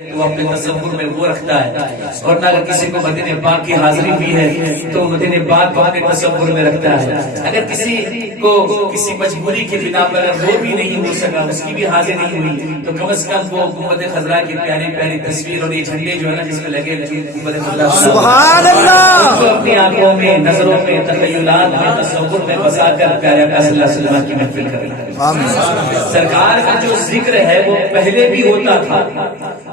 وہ اپنے تصور میں وہ رکھتا ہے، ورنہ اگر کسی کو مدینہ پاک کی حاضری بھی ہے تو مدینہ پاک کو اپنے تصور میں رکھتا ہے۔ اگر کسی کو کسی مجبوری کی بنا پر وہ بھی نہیں ہو سکا، اس کی بھی حاضری نہیں ہوئی، تو کم از کم وہ گنبد خضرا کی پیاری پیاری تصویر اور یہ جھنڈے جو ہے نا جس میں لگے گنبد خضرا، سبحان اللہ، اس کو اپنی آنکھوں میں، نظروں میں، تخیلات میں، تصور میں بسا کر پیارے آقا صلی اللہ علیہ وسلم کی محفل کر رہا ہے۔ سرکار کا جو ذکر ہے وہ پہلے بھی ہوتا تھا،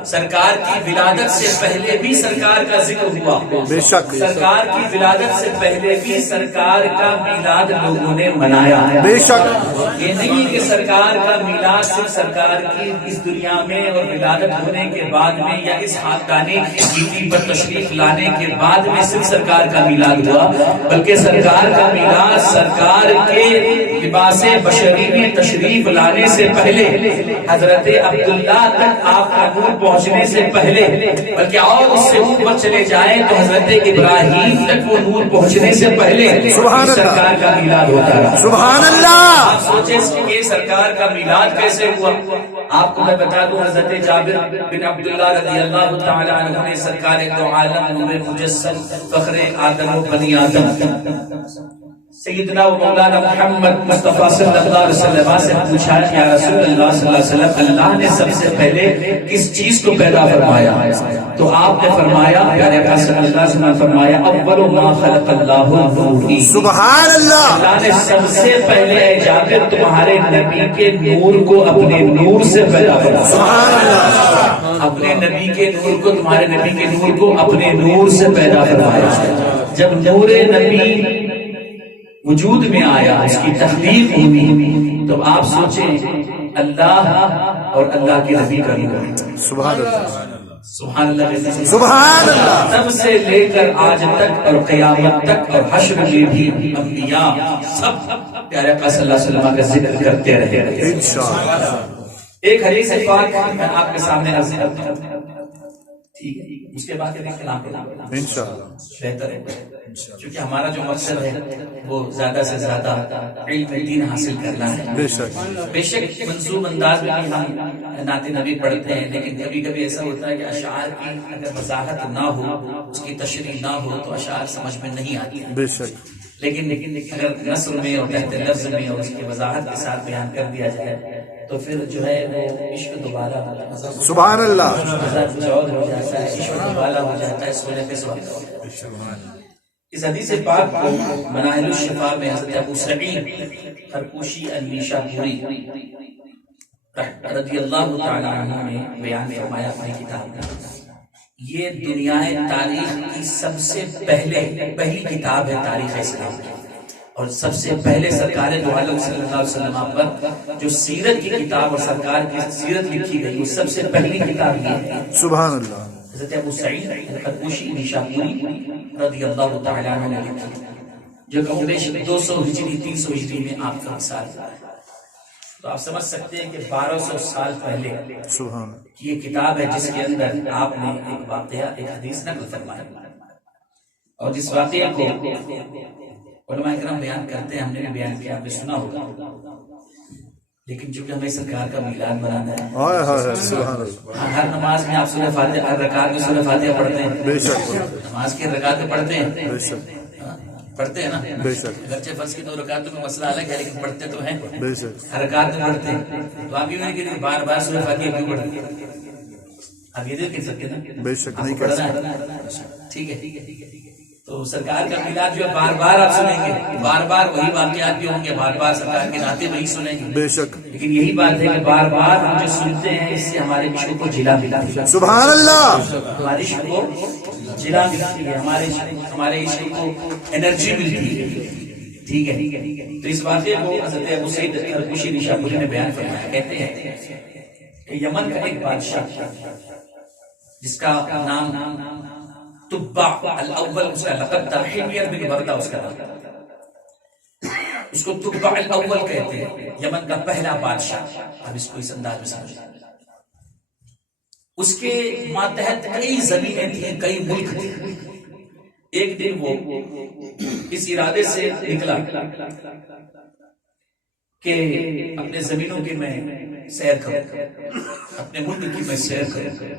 سرکار کی ولادت سے پہلے بھی سرکار کا ذکر ہوا، بے شک سرکار کی ولادت سے پہلے بھی سرکار کا میلاد لوگوں نے منایا، بے شک یہ نہیں کہ سرکار کا میلاد صرف سرکار کی اس دنیا میں اور ولادت ہونے کے بعد میں یا اس خاکانی گیتی پر تشریف لانے کے بعد میں صرف سرکار کا میلاد ہوا، بلکہ سرکار کا میلاد سرکار کے لباس بشری میں تشریف لانے سے پہلے، حضرت عبداللہ تک آپ کا نور پہنچنے سے پہلے، بلکہ اور اس سے اوپر چلے جائیں تو حضرت ابراہیم تک وہ نور پہنچنے سے پہلے سرکار کا میلاد ہوتا رہا۔ سبحان اللہ۔ آپ سوچیں کہ سرکار کا میلاد کیسے ہوا؟ آپ کو میں بتا دوں، حضرت جابر بن عبداللہ رضی اللہ تعالی عنہ نے سرکار دو عالم نور مجسم فخر آدم و بنی آدم سیدنا و مولانا محمد مصطفیٰ صلی اللہ علیہ وسلم سے پوچھا کہ یا رسول اللہ صلی اللہ علیہ وسلم، اللہ نے سب سے پہلے کس چیز کو پیدا فرمایا؟ تو آپ نے فرمایا، پیارے آقا صلی اللہ علیہ وسلم نے فرمایا، اول ما خلق اللہ نور، سبحان اللہ، اللہ نے سب سے پہلے اے جابر تمہارے نبی کے نور کو اپنے نور سے پیدا فرمایا، سبحان اللہ، اپنے نبی کے نور کو، تمہارے نبی کے نور کو اپنے نور سے پیدا فرمایا۔ جب نور نبی وجود میں آیا، اس کی تخلیق ہوئی، تو آپ سوچیں اللہ اور اللہ کے نبی کا نور، سبحان اللہ، سبحان اللہ، سبحان اللہ، تب سے لے کر آج تک اور قیامت تک اور حشر میں بھی انبیاء سب پیارے آقا صلی اللہ علیہ وسلم کا ذکر کرتے رہے انشاءاللہ۔ ایک حدیث پاک میں آپ کے سامنے عرض کرتا ہوں، ٹھیک ہے، اس کے بعد کلام انشاءاللہ بہتر ہے، کیونکہ ہمارا جو مقصد ہے وہ زیادہ سے زیادہ علم دین حاصل کرنا ہے۔ بے شک منظوم انداز میں ہم نعت نبی پڑھتے ہیں، لیکن کبھی کبھی ایسا ہوتا ہے کہ اشعار کی اگر وضاحت نہ ہو، اس کی تشریح نہ ہو تو اشعار سمجھ میں نہیں آتی، بے شک، لیکن اگر نثر میں اور تحت لفظ میں اور اس کی وضاحت کے ساتھ بیان کر دیا جائے تو پھر جو ہے وہ عشق دوبارہ ہو جاتا ہے، سبحان اللہ، ہو جاتا ہے، عشق دوبارہ ہو جاتا ہے، سونے پہ سبحان۔ اس حدیث پاک کو مناہل الشفا میں حضرت ابو سعید خرقوشی النیشابوری رضی اللہ تعالی عنہ نے بیان فرمایا اپنی کتاب میں، یہ دنیا تاریخ کی سب سے پہلی کتاب ہے تاریخ اسلام کی، اور سب سے پہلے سرکار دو عالم صلی اللہ علیہ وسلم پر جو سیرت کی کتاب اور سرکار کی سیرت لکھی گئی وہ سب سے پہلی کتاب یہ ہے، سبحان اللہ۔ حضرت ابو سعید خرقوشی النیشابوری رضی اللہ تعالی عنہ نے لکھی، جو کم بیش 200 ہجری 300 ہجری میں آپ کا وصال ہوا ہے، تو آپ سمجھ سکتے ہیں کہ 1200 سال پہلے یہ کتاب ہے جس کے اندر آپ نے ایک واقعہ، ایک حدیث نقل فرمایا، اور جس واقعہ کو علماء کرام بیان کرتے ہیں، ہم نے بھی بیان کیا، آپ نے سنا ہوگا، لیکن چونکہ ہمیں سرکار کا میلاد منانا ہے، ہر نماز میں آپ سورہ فاتحہ، ہر رکعت میں سورہ فاتحہ پڑھتے ہیں، نماز کی رکعتیں پڑھتے ہیں، پڑھتے ہیں نا، اگرچہ فرض کی 2 رکعتوں میں مسئلہ الگ ہے لیکن پڑھتے تو ہیں، ہر رکعت میں پڑھتے ہیں، تو آپ یہ نہیں کہ بار بار سورہ فاتحہ کیوں پڑھتے ہیں؟ آپ یہ دیکھ سکتے ہیں نا، بے شک نہیں پڑھنا ہے، ٹھیک ہے، تو سرکار کا میلاد جو بار بار آپ سنیں گے، بار بار وہی واقعات بھی ہوں گے، بار بار سرکار کے نعتیں وہی سنیں گے، بے شک، لیکن یہی بات ہے کہ بار بار ہم جو سنتے ہیں اس سے ہمارے عشق کو جلا ملتی ہے، سبحان اللہ، ہمارے عشق کو جلا ملتی ہے، ہمارے عشق کو انرجی ملتی ہے، ٹھیک ہے۔ تو اس واقعے کو حضرت ابو سعید خرقوشی النیشابوری نے بیان فرمایا، کہتے ہیں کہ یمن کا ایک بادشاہ جس کا نام تبع الاول، اس کا لقب تھا، حمیر بن بردہ اس کا نام، اس کو تبع الاول کہتے ہیں، یمن کا پہلا بادشاہ، اب اس کو اس انداز میں سمجھیں، اس کے ماتحت کئی زمینیں تھیں، کئی ملک تھے، ایک دن وہ اس ارادے سے نکلا کہ اپنے زمینوں کے میں سیر کروں، اپنے ملک کی میں سیر کروں،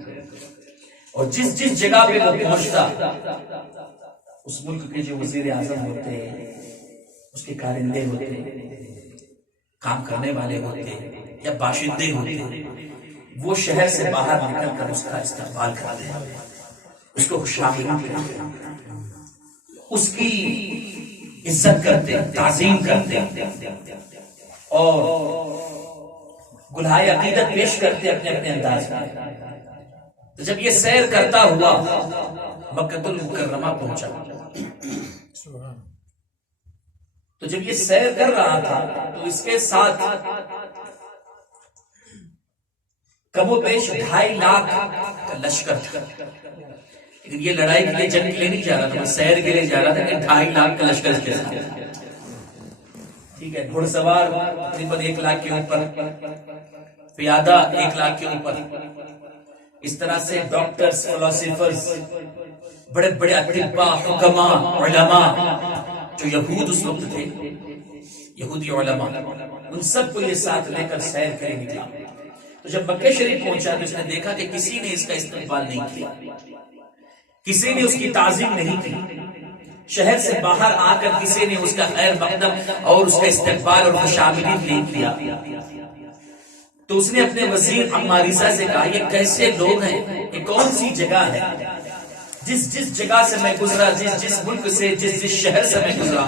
اور جس جس جگہ پہ وہ پہنچتا اس ملک کے جو وزیر اعظم ہوتے، اس کے کارندے ہوتے، کام کرنے والے ہوتے یا باشندے ہوتے، وہ شہر سے باہر نکل کر اس کا استقبال کرتے ہیں، اس کو خوشامدید کرتے ہیں، اس کی عزت کرتے ہیں، تعظیم کرتے ہیں، اور گلہائے عقیدت پیش کرتے اپنے اپنے انداز میں۔ تو جب یہ سیر کرتا ہوا مکہ المکرمہ پہنچا، تو جب یہ سیر کر رہا تھا تو اس کے ساتھ کم و بیش 2.5 لاکھ کا لشکر تھا، لیکن یہ لڑائی کے لیے، جنگ کے لیے نہیں جا رہا تھا، سیر کے لیے جا رہا تھا کہ 2.5 لاکھ کا لشکر کے ساتھ، ٹھیک ہے، گھڑ سوار تقریباً 1 لاکھ کے اوپر، پیادہ 1 لاکھ کے اوپر، اس طرح سے ڈاکٹرز، فلاسفرز، بڑے بڑے اطباء، حکماء، علماء جو یہود اس وقت تھے، یہودی علماء، ان سب کو یہ ساتھ لے کر سیر کرے نکلا۔ تو جب مکہ شریف پہنچا تو اس نے دیکھا کہ کسی نے اس کا استقبال نہیں کیا، کسی نے اس کی تعظیم نہیں کی، شہر سے باہر آ کر کسی نے اس کا خیر مقدم اور اس کا استقبال اور خوشامدید نہیں کیا۔ تو اس نے اپنے وزیر عماریسہ سے کہا یہ کیسے لوگ ہیں، یہ کون سی جگہ ہے، جس جس جگہ سے میں گزرا، جس جس ملک سے، جس جس شہر سے میں گزرا،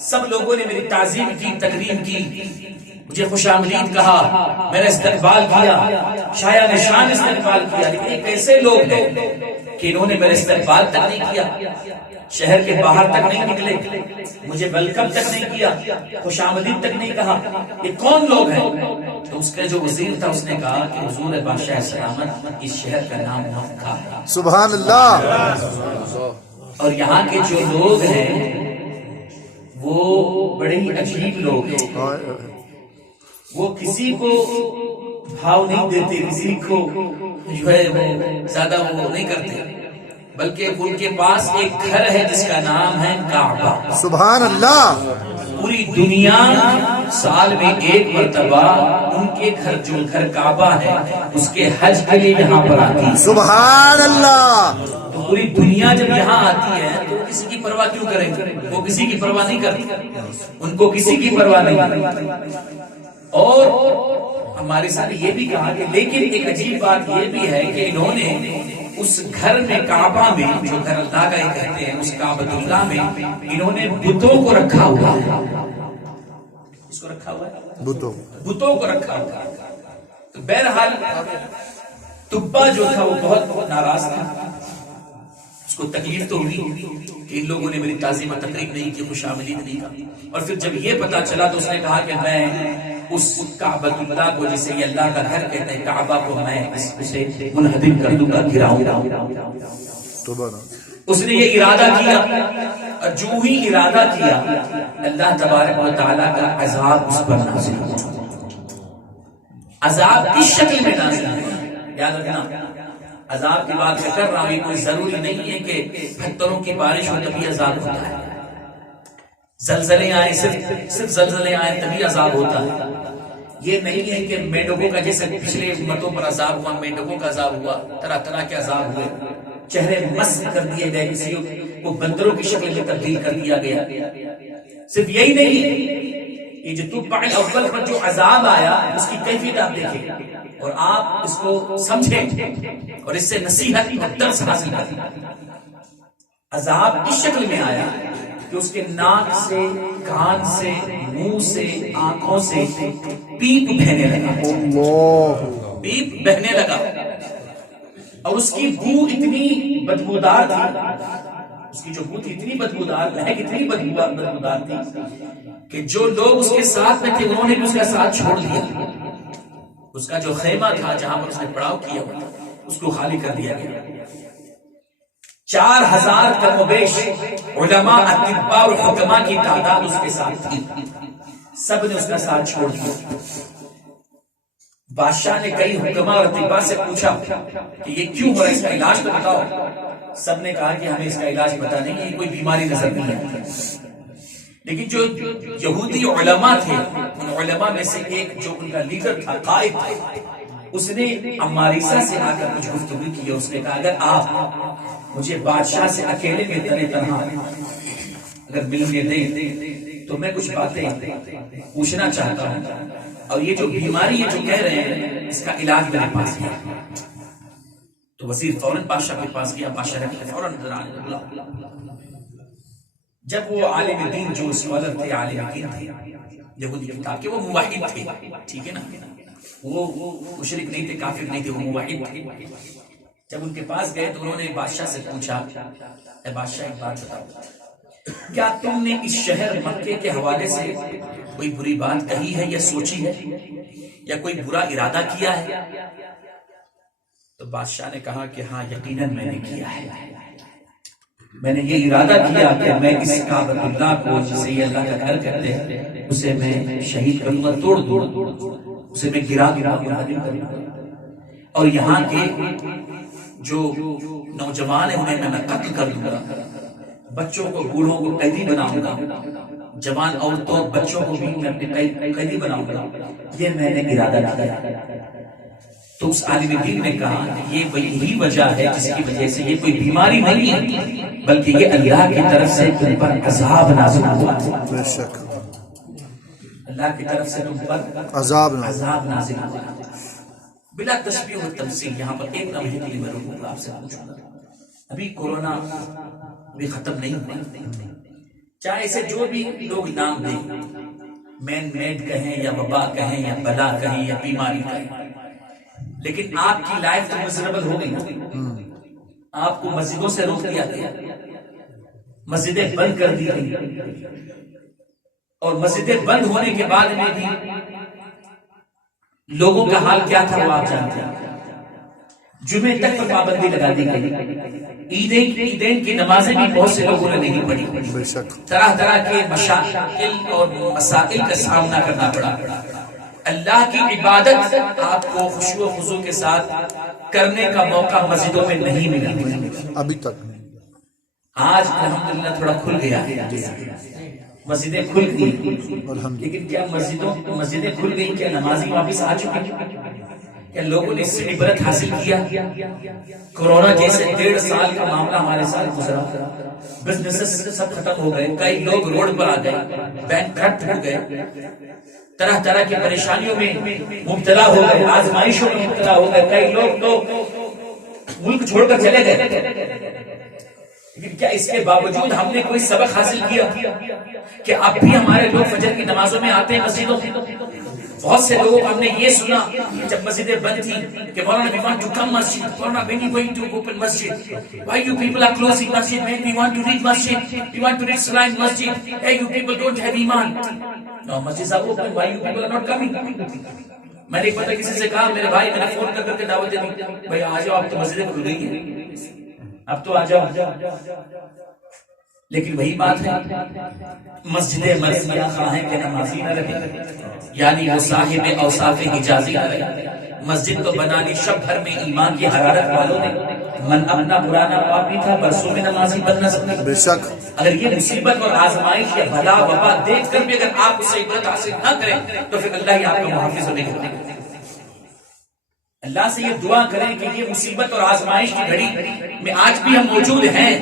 سب لوگوں نے میری تعظیم کی، تکریم کی، مجھے خوش آمدید کہا، میرا استقبال کیا، شایع نشان استقبال کیا، لیکن یہ کیسے لوگ ہیں کہ انہوں نے میرا استقبال تک نہیں کیا، شہر کے باہر تک نہیں نکلے، مجھے ویلکم تک نہیں کیا، خوش آمدید تک نہیں کہا، یہ کون لوگ ہیں؟ تو اس کا جو وزیر تھا اس نے کہا کہ حضور بادشاہ سلامت اس شہر کا نام مکہ ہے، سبحان اللہ، اور یہاں کے جو لوگ ہیں وہ بڑے ہی عجیب لوگ ہیں، وہ کسی کو بھاؤ نہیں دیتے، کسی کو جو ہے وہ زیادہ وہ نہیں کرتے، بلکہ ان کے پاس ایک گھر ہے جس کا نام ہے کعبہ۔ سبحان اللہ، پوری دنیا سال میں 1 مرتبہ ان کے گھر، جو گھر کعبہ ہے، اس کے حج کے لیے یہاں پر آتی ہے۔ سبحان اللہ، تو پوری دنیا جب یہاں آتی ہے تو کسی کی پرواہ کیوں کریں گے؟ وہ کسی کی پرواہ نہیں کرتی، ان کو کسی کی پرواہ نہیں۔ اور ہمارے ساتھ یہ بھی کہا کہ لیکن ایک عجیب بات یہ بھی ہے کہ انہوں نے اس گھر میں، کعبہ میں، جو گھر اللہ کا ہی کہتے ہیں، اس کعبۃ اللہ میں انہوں نے بتوں کو رکھا ہوا ہے۔ اس کو رکھا ہوا ہے، بتوں کو رکھا ہوا ہے۔ تو بہرحال تبا جو تھا وہ بہت ناراض تھا، اس کو تکلیف تو ہوئی کہ ان لوگوں نے میری تعظیم و تقریب نہیں کی، خوش آمدید نہیں کی۔ اور پھر جب یہ پتا چلا تو اس نے کہا کہ میں اس کعبۃ اللہ کو، جسے یہ اللہ کا گھر کہتے ہیں، کعبہ کو میں اسے منہدم کر دوں گا، گراؤں گا۔ اس نے یہ ارادہ کیا، اور جو ہی ارادہ کیا اللہ تبارک و تعالیٰ کا عذاب اس پر نازل ہوا۔ عذاب کس شکل میں نازل ہوا؟ یاد رکھنا، عذاب کی بات کر رہا ہوں، کوئی ضروری نہیں ہے کہ پتھروں کی بارش ہو تبھی عذاب ہوتا ہے، زلزلے آئے، صرف زلزلے آئے تبھی عذاب ہوتا ہے۔ یہ نہیں ہے کہ میڈکوں کا، جیسے پچھلے امتوں پر عذاب ہوا، میڈکوں کا عذاب ہوا، طرح طرح کے عذاب ہوئے، چہرے مسخ کر دیے گئے، کسی کو بندروں کی شکل میں تبدیل کر دیا گیا۔ صرف یہی نہیں ہے، یہ جو تبع الاول پر جو عذاب آیا اس کی کیفیت آپ دیکھیں اور آپ اس کو سمجھیں اور اس سے نصیحت اور درس حاصل کریں۔ عذاب اس شکل میں آیا کہ اس کے ناک سے، کان سے، منہ سے، آنکھوں سے پیپ بہنے لگا، پیپ بہنے لگا، اور اس کی بو اتنی بدبودار تھی، اس کی جو بو تھی اتنی بدبودار، مہک اتنی بدبودار تھی کہ جو لوگ اس کے ساتھ میں تھے انہوں نے بھی اس کا ساتھ چھوڑ دیا۔ اس کا جو خیمہ تھا جہاں پر اس نے پڑاؤ کیا ہوا تھا اس کو خالی کر دیا گیا۔ 4000 کم و بیش علماء، اطباء اور حکماء کی تعداد اس کے ساتھ تھی، سب نے اس کا ساتھ چھوڑ دیا۔ بادشاہ نے کئی حکماء اور اطباء سے پوچھا کہ یہ کیوں ہو رہا ہے، اس کا علاج تو بتاؤ۔ سب نے کہا کہ ہمیں اس کا علاج پتہ نہیں، یہ کوئی بیماری نظر نہیں ہے، لیکن جو یہودی علماء تھے، ان علماء میں سے ایک جو ان کا لیڈر تھا، قائد تھا، اس نے عماریسہ سے آ کر کچھ گفتگو کی. اس نے کہا اگر آپ مجھے بادشاہ سے اکیلے میں تنہا اگر ملنے دیں تو میں کچھ باتیں پوچھنا چاہتا ہوں، اور یہ جو بیماری ہے جو کہہ رہے ہیں اس کا علاج میرے پاس ہے. تو وزیر فوراً بادشاہ کے پاس گیا. بادشاہ نے فوراً جب وہ عالم دین جو اسکالر تھے، عالم دین تھے یہودی کتاب کے، وہ موحد تھے، ٹھیک ہے نا، وہ مشرک نہیں تھے، کافر نہیں تھے، وہ موحد تھے. جب ان کے پاس گئے تو انہوں نے بادشاہ سے پوچھا، اے بادشاہ ایک بات بتاؤ، کیا تم نے اس شہر مکے کے حوالے سے کوئی بری بات کہی ہے یا سوچی ہے یا کوئی برا ارادہ کیا ہے؟ تو بادشاہ نے کہا کہ ہاں یقیناً میں نے کیا ہے. میں نے یہ ارادہ کیا کہ میں اس کعبۃ اللہ کو، جسے یہ اللہ کا گھر کہتے ہیں، اسے میں شہید کروں گا، توڑ دوں، اسے میں گرا منہدم کروں گا، اور یہاں کے جو نوجوان ہیں انہیں میں قتل کر دوں گا، بچوں کو، بوڑھوں کو قیدی بناؤں گا، جوان عورتوں بچوں کو بھی میں اپنے قیدی بناؤں گا. یہ میں نے ارادہ کیا. تو اس عالم دین نے کہا یہ وہی وجہ ہے جس کی وجہ سے یہ کوئی بیماری نہیں ہے، بلکہ یہ اللہ کی طرف سے تم پر عذاب نازل ہوا ہے. بے شک اللہ کی طرف سے تم پر عذاب نازل ہوا ہے. بلا تشبیہ و تمثیل یہاں پر ایک لمحے کے لیے میں رکوں گا، آپ سے پوچھوں گا، ابھی کورونا بھی ختم نہیں ہوا، چاہے اسے جو بھی لوگ نام دیں، مین میڈ کہیں یا وبا کہیں یا بلا کہیں یا بیماری کہیں، لیکن آپ کی لائف تو مزربل ہو گئی. آپ کو مسجدوں سے روک دیا گیا، مسجدیں بند کر دی گئی، اور مسجدیں بند ہونے کے بعد میں بھی لوگوں کا حال کیا تھا وہ آپ جانتے ہیں. جمعے تک پر پابندی لگا دی گئی، عیدین کی نمازیں بھی بہت سے لوگوں نے نہیں پڑھی، طرح طرح کے مشاکل اور مسائل کا سامنا کرنا پڑا. اللہ کی عبادت آپ کو خشوع و خضوع کے ساتھ کرنے کا موقع مسجدوں میں نہیں ملا ابھی تک. آج الحمدللہ تھوڑا کھل گیا ہے، مسجدیں کھل گئی، لیکن کیا مسجدیں کھل گئی، کیا نمازی واپس آ چکے؟ کیا لوگوں نے اس سے عبرت حاصل کیا؟ کورونا جیسے 1.5 سال کا معاملہ ہمارے ساتھ گزرا، بزنس سب ختم ہو گئے، کئی لوگ روڈ پر آ گئے، بینک کرپٹ ہو گئے، طرح طرح کی پریشانیوں میں مبتلا ہو گئے، آزمائشوں میں مبتلا ہو گئے، کئی لوگ تو ملک چھوڑ کر چلے گئے. لیکن کیا اس کے باوجود ہم نے کوئی سبق حاصل کیا کہ اب بھی ہمارے لوگ فجر کی نمازوں میں آتے ہیں مسجدوں میں؟ بہت سے لوگوں کو ہم نے یہ سنا جب مسجدیں بند تھی کہ مولانا we want to come masjid, Maulana when you going to open masjid, why you people are closing masjid, man we want to read masjid, we want to read Salah in masjid, hey you people don't have iman. No, masjid are open, why you people are not coming? میں نے ایک بار کسی سے کہا، میرے بھائی میں نے فون کر کے دعوت دے دی، بھائی آ جاؤ اب تو مسجدیں کھل گئی ہیں، اب تو آ جاؤ. لیکن وہی بات ہے، مسجد مرضیہ خواہیں کہ نمازی نہ رہے، یعنی وہ صاحب اوصاف حجازی نہ رہے. مسجد تو بنا لی شب بھر میں ایمان کی حرارت والوں نے، من اپنا پرانا پاپی تھا برسوں میں نمازی بن نہ سکتا. بے شک اگر یہ مصیبت اور آزمائش یا بلا وبا دیکھ کر بھی اگر آپ اسے عبرت حاصل نہ کریں تو پھر اللہ ہی آپ کا محافظ ہونے کے لیے. اللہ سے یہ دعا کریں کہ یہ مصیبت اور آزمائش کی گھڑی میں آج بھی ہم موجود ہیں،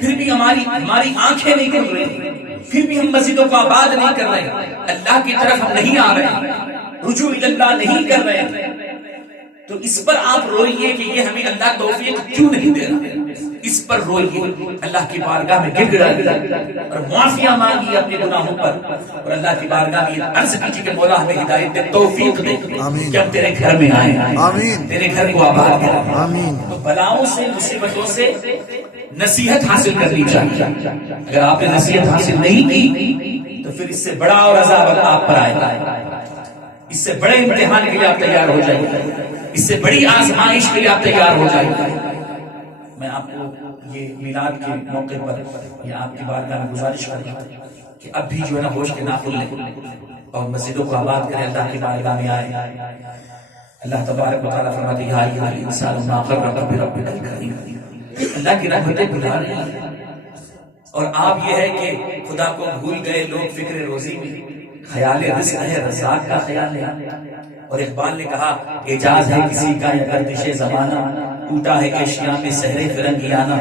پھر بھی ہماری آنکھیں نہیں کھل رہی، پھر بھی ہم مسجدوں کو آباد نہیں کر رہے، اللہ کی طرف ہم نہیں آ رہے، رجوع اللہ نہیں کر رہے. تو اس پر آپ روئیے کہ یہ ہمیں اللہ توفیق کیوں نہیں دے رہا. اس پر روئیے، اللہ کی بارگاہ میں گر گڑائیے اور معافیاں مانگیے اپنے گناہوں پر، اور اللہ کی بارگاہ میں عرض کیجیے کہ مولا ہمیں ہدایت دے، توفیق دے کہ ہم تیرے گھر میں آئیں، تیرے گھر کو آباد کریں. تو بلاؤں سے، مصیبتوں سے نصیحت حاصل کرنی چاہیے. اگر آپ نے نصیحت حاصل نہیں کی تو پھر اس سے بڑا اور عذاب آپ پر آئے گا، اس سے بڑے امتحان کے لیے آپ تیار ہو جائیے، اس سے بڑی آزمائش کے لیے آپ تیار ہو جائیے. میں آپ کو یہ میلاد کے موقع پر یہ آپ کی بارگاہ میں گزارش کرتا ہوں کہ اب بھی جو ہے نا ہوش کے ناخن لیں اور مسجدوں کو آباد کریں، اللہ کی بارگاہ میں آئیں. اللہ تبارک و تعالیٰ فرماتے ہیں یا ایھا الانسان ما غرک بربک الکریم. اللہ کی رحمتیں بلا رہی ہیں، اور آپ یہ ہے کہ خدا کو بھول گئے لوگ فکر روزی میں، خیال رزق ہے رزاق کا خیال ہے۔ اور اقبال نے کہا اعجاز ہے کسی کا یا گردش زمانہ، ٹوٹا ہے اشیاء میں سحر فرنگیانہ،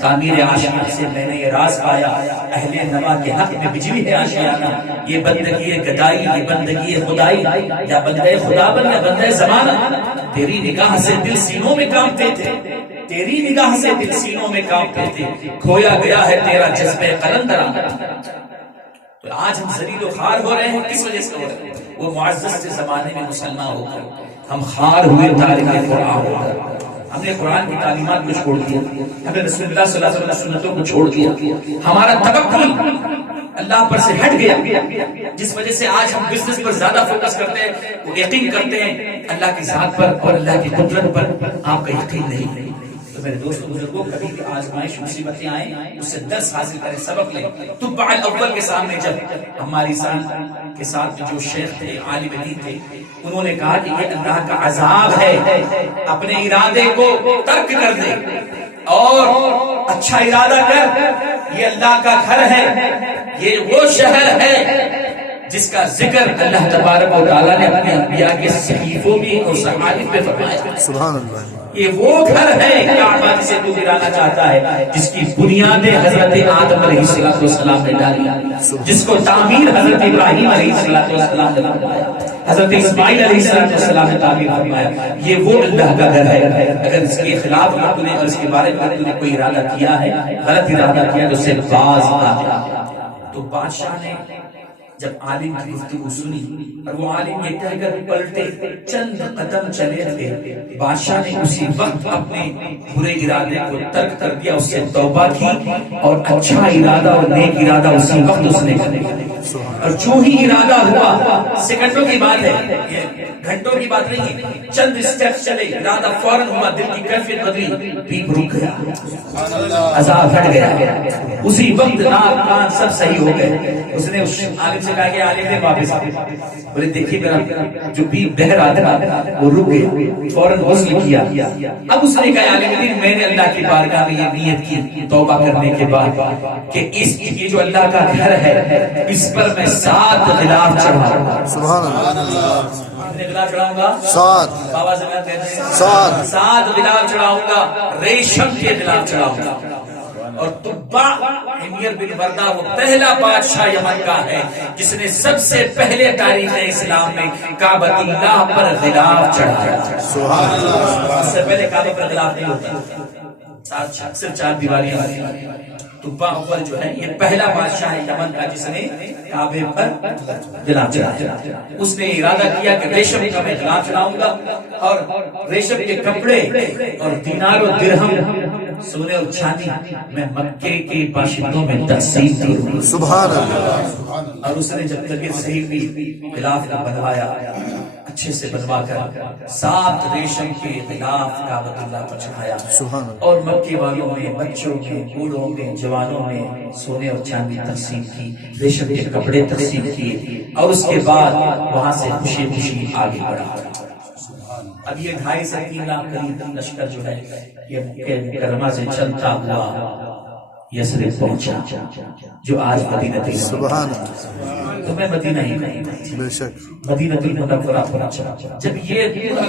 تعمیر آشیاں سے میں نے یہ راز پایا، اہل نوا کے حق میں بجلی ہے آشیانہ، یہ بندگی گدائی یہ بندگی خدائی، یا بندے خدا بن یا بندے زمانہ، تیری نگاہ سے دل سینوں میں کانپتے تھے، تیری نگاہ سے دل سینوں میں کانپتے تھے، کھویا گیا ہے تیرا جذبہ قلندرانہ۔ تو آج ہم ذلیل و خوار ہو رہے ہیں، کس وجہ سے ہو رہے ہیں؟ وہ معزز سے زمانے میں مسلمان ہو کر ہم خوار ہوئے تاریخ قرآن ہو کر، ہم نے قرآن کی تعلیمات کو چھوڑ دیا، ہم نے رسول اللہ صلی اللہ علیہ وسلم سنتوں کو چھوڑ دیا، ہمارا توکل اللہ پر سے ہٹ گیا، جس وجہ سے آج ہم بزنس پر زیادہ فوکس کرتے ہیں، وہ یقین کرتے ہیں اللہ کی ذات پر اور اللہ کی قدرت پر آپ کا یقین نہیں۔ تو میرے دوستوں بزرگوں، کبھی بھی آزمائش مصیبتیں آئیں اس سے درس حاصل کریں، سبق لیں۔ تبع الاول کے سامنے جب ہماری سال کے ساتھ جو شیخ تھے، عالم دین تھے، انہوں نے کہا کہ یہ اللہ کا عذاب ہے، اپنے ارادے کو ترک کر دے اور اچھا ارادہ کر، یہ اللہ کا گھر ہے، یہ وہ شہر ہے جس کا ذکر اللہ تبارک و تعالیٰ نے اپنے انبیاء کے صحیفوں میں اور صحائف میں فرمایا۔ سبحان اللہ۔ یہ وہ گھر ہے کعبہ جسے تو گرانا چاہتا ہے، جس کی بنیادیں حضرت آدم علیہ السلام نے ڈالی، جس کو تعمیر حضرت ابراہیم علیہ السلام نے فرمایا، حضرت اسماعیل علیہ السلام نے تعمیر فرمایا۔ یہ وہ اللہ کا گھر ہے، اگر اس کے خلاف تو نے اور اس کے بارے میں تو نے کوئی ارادہ کیا ہے، غلط ارادہ کیا تو اسے باز آ جا۔ تو بادشاہ نے جب عالم کی گفتگو سنی اور وہ عالم یہ کہہ کر پلٹے چند قدم چلے تھے، بادشاہ نے اسی وقت اپنے برے ارادے کو ترک کر دیا، اس سے توبہ کی اور اچھا ارادہ اور نیک ارادہ اسی وقت اس نے کیا۔ اور جو ہی ارادہ ہوا، سیکنڈوں کی بات ہے، گھنٹوں کی بات نہیں ہے، چند اسٹیپ چلے، ارادہ فوراً ہوا، دل کی کیفیت بدلی، پیپ رک گیا، عذاب ہٹ گیا، اسی وقت ناک کان سب صحیح ہو گئے۔ اس نے اس عالم سے کہا کہ عالم نے واپس بولے دیکھیے میرا جو بیپ بہ رہا تھا وہ رک گیا، فوراً غسل کیا۔ اب اس نے کہا عالم دین میں نے اللہ کی بارگاہ میں یہ نیت کی توبہ کرنے کے بعد کہ یہ جو اللہ کا گھر ہے اس پر میں 7 غلاف چڑھاؤں گا۔ سبحان اللہ۔ کتنے غلاف چڑھاؤں گا؟ 7 بابا زمین کہتے ہیں 7 غلاف چڑھاؤں گا، ریشم کے غلاف چڑھاؤں گا۔ اور تبع حمیر بن وردہ وہ پہلا بادشاہ یمن کا ہے جس نے سب سے پہلے تاریخ اسلام میں کعبۃ اللہ پر غلاف چڑھایا۔ سبحان اللہ۔ اس سے پہلے کعبہ پر غلاف نہیں ہوتا، صرف 4 دیواریاں ہوتی ہیں۔ تبع اول جو ہے یہ پہلا بادشاہ ہے یمن کا جس نے کعبے پر غلاف چڑھایا۔ اس نے ارادہ کیا کہ ریشم کا میں غلاف چڑھاؤں گا اور ریشم کے کپڑے اور دینار و درہم، سونے اور چاندی میں مکے کے باشندوں میں تقسیم کروں گا۔ سبحان اللہ۔ اور اس نے جب طبیعت صحیح ہوئی غلاف کا بنوایا، اچھے سے بنوا کر 7 ریشم کے غلاف کعبۃ اللہ پر چڑھایا، اور مکے والوں میں، بچوں میں، بوڑھوں میں، جوانوں میں سونے اور چاندی تقسیم کی، ریشم کے کپڑے تقسیم کیے، اور اس کے بعد وہاں سے خوشی خوشی آگے بڑھا۔ اب یہ 2.5 سے 3 لاکھ قریب لشکر جو ہے یہ مکہ مکرمہ سے چلتا ہوا یثرب پہنچا، جو آج مدینہ ہے۔ سبحان اللہ۔ تو میں مدینہ ہی نہیں، بے شک مدینہ المنورہ پہنچا۔ جب یہ پورا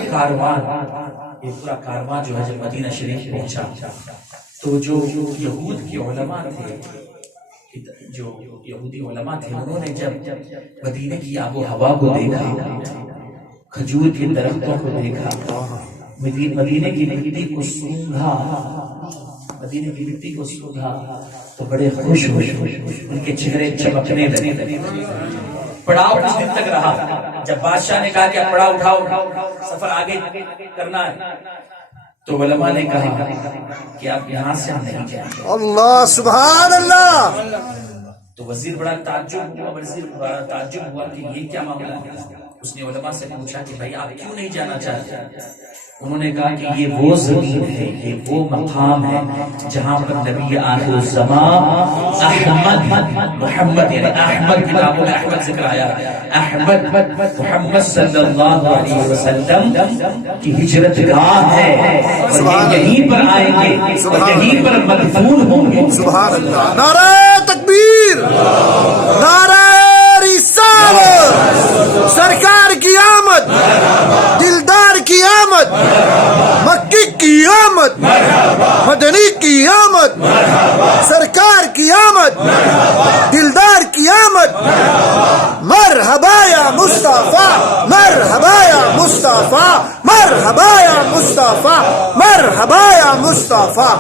کاروان جو ہے جب مدینہ شریف پہنچا تو جو یہود کے علماء تھے، جو یہودی علماء تھے، انہوں نے جب مدینہ کی آب و ہوا کو دیکھا، کھجور کے درختوں کو دیکھا، مدینہ کی مٹی کو سونگھا، مدینہ کی مٹی کو سونگھا تو بڑے خوش ہوئے، ان کے چہرے چمکنے لگے۔ پڑاؤ کچھ دن تک رہا، جب بادشاہ نے کہا کہ پڑاؤ اٹھاؤ، سفر آگے کرنا ہے، تو علماء نے کہا کہ آپ یہاں سے ہم نہیں جائیں گے۔ اللہ سبحان اللہ۔ تو وزیر بڑا تعجب ہوا کہ یہ کیا معاملہ ہے۔ اس نے علماء سے پوچھا کہ بھائی آپ کیوں نہیں جانا چاہتے؟ انہوں نے کہا کہ یہ وہ زمین ہے، یہ وہ مقام ہے جہاں پر نبی آخر الزمان محمد یعنی احمد، کتابوں میں احمد ذکر آیا، احمد محمد صلی اللہ علیہ وسلم کی ہجرت گاہ ہے، اور یہ یہیں پر آئیں گے اور یہیں پر مدفون ہوں گے۔ سبحان اللہ۔ نعرہ نعرہ رسالت، سرکار کی آمد، دلدار کی آمد، مکی کی آمد، مدنی کی آمد، سرکار کی آمد، دلدار کی آمد، مرحبا یا مصطفیٰ، مرحبا یا مصطفیٰ، مرحبا یا مصطفیٰ، مرحبا یا مصطفیٰ۔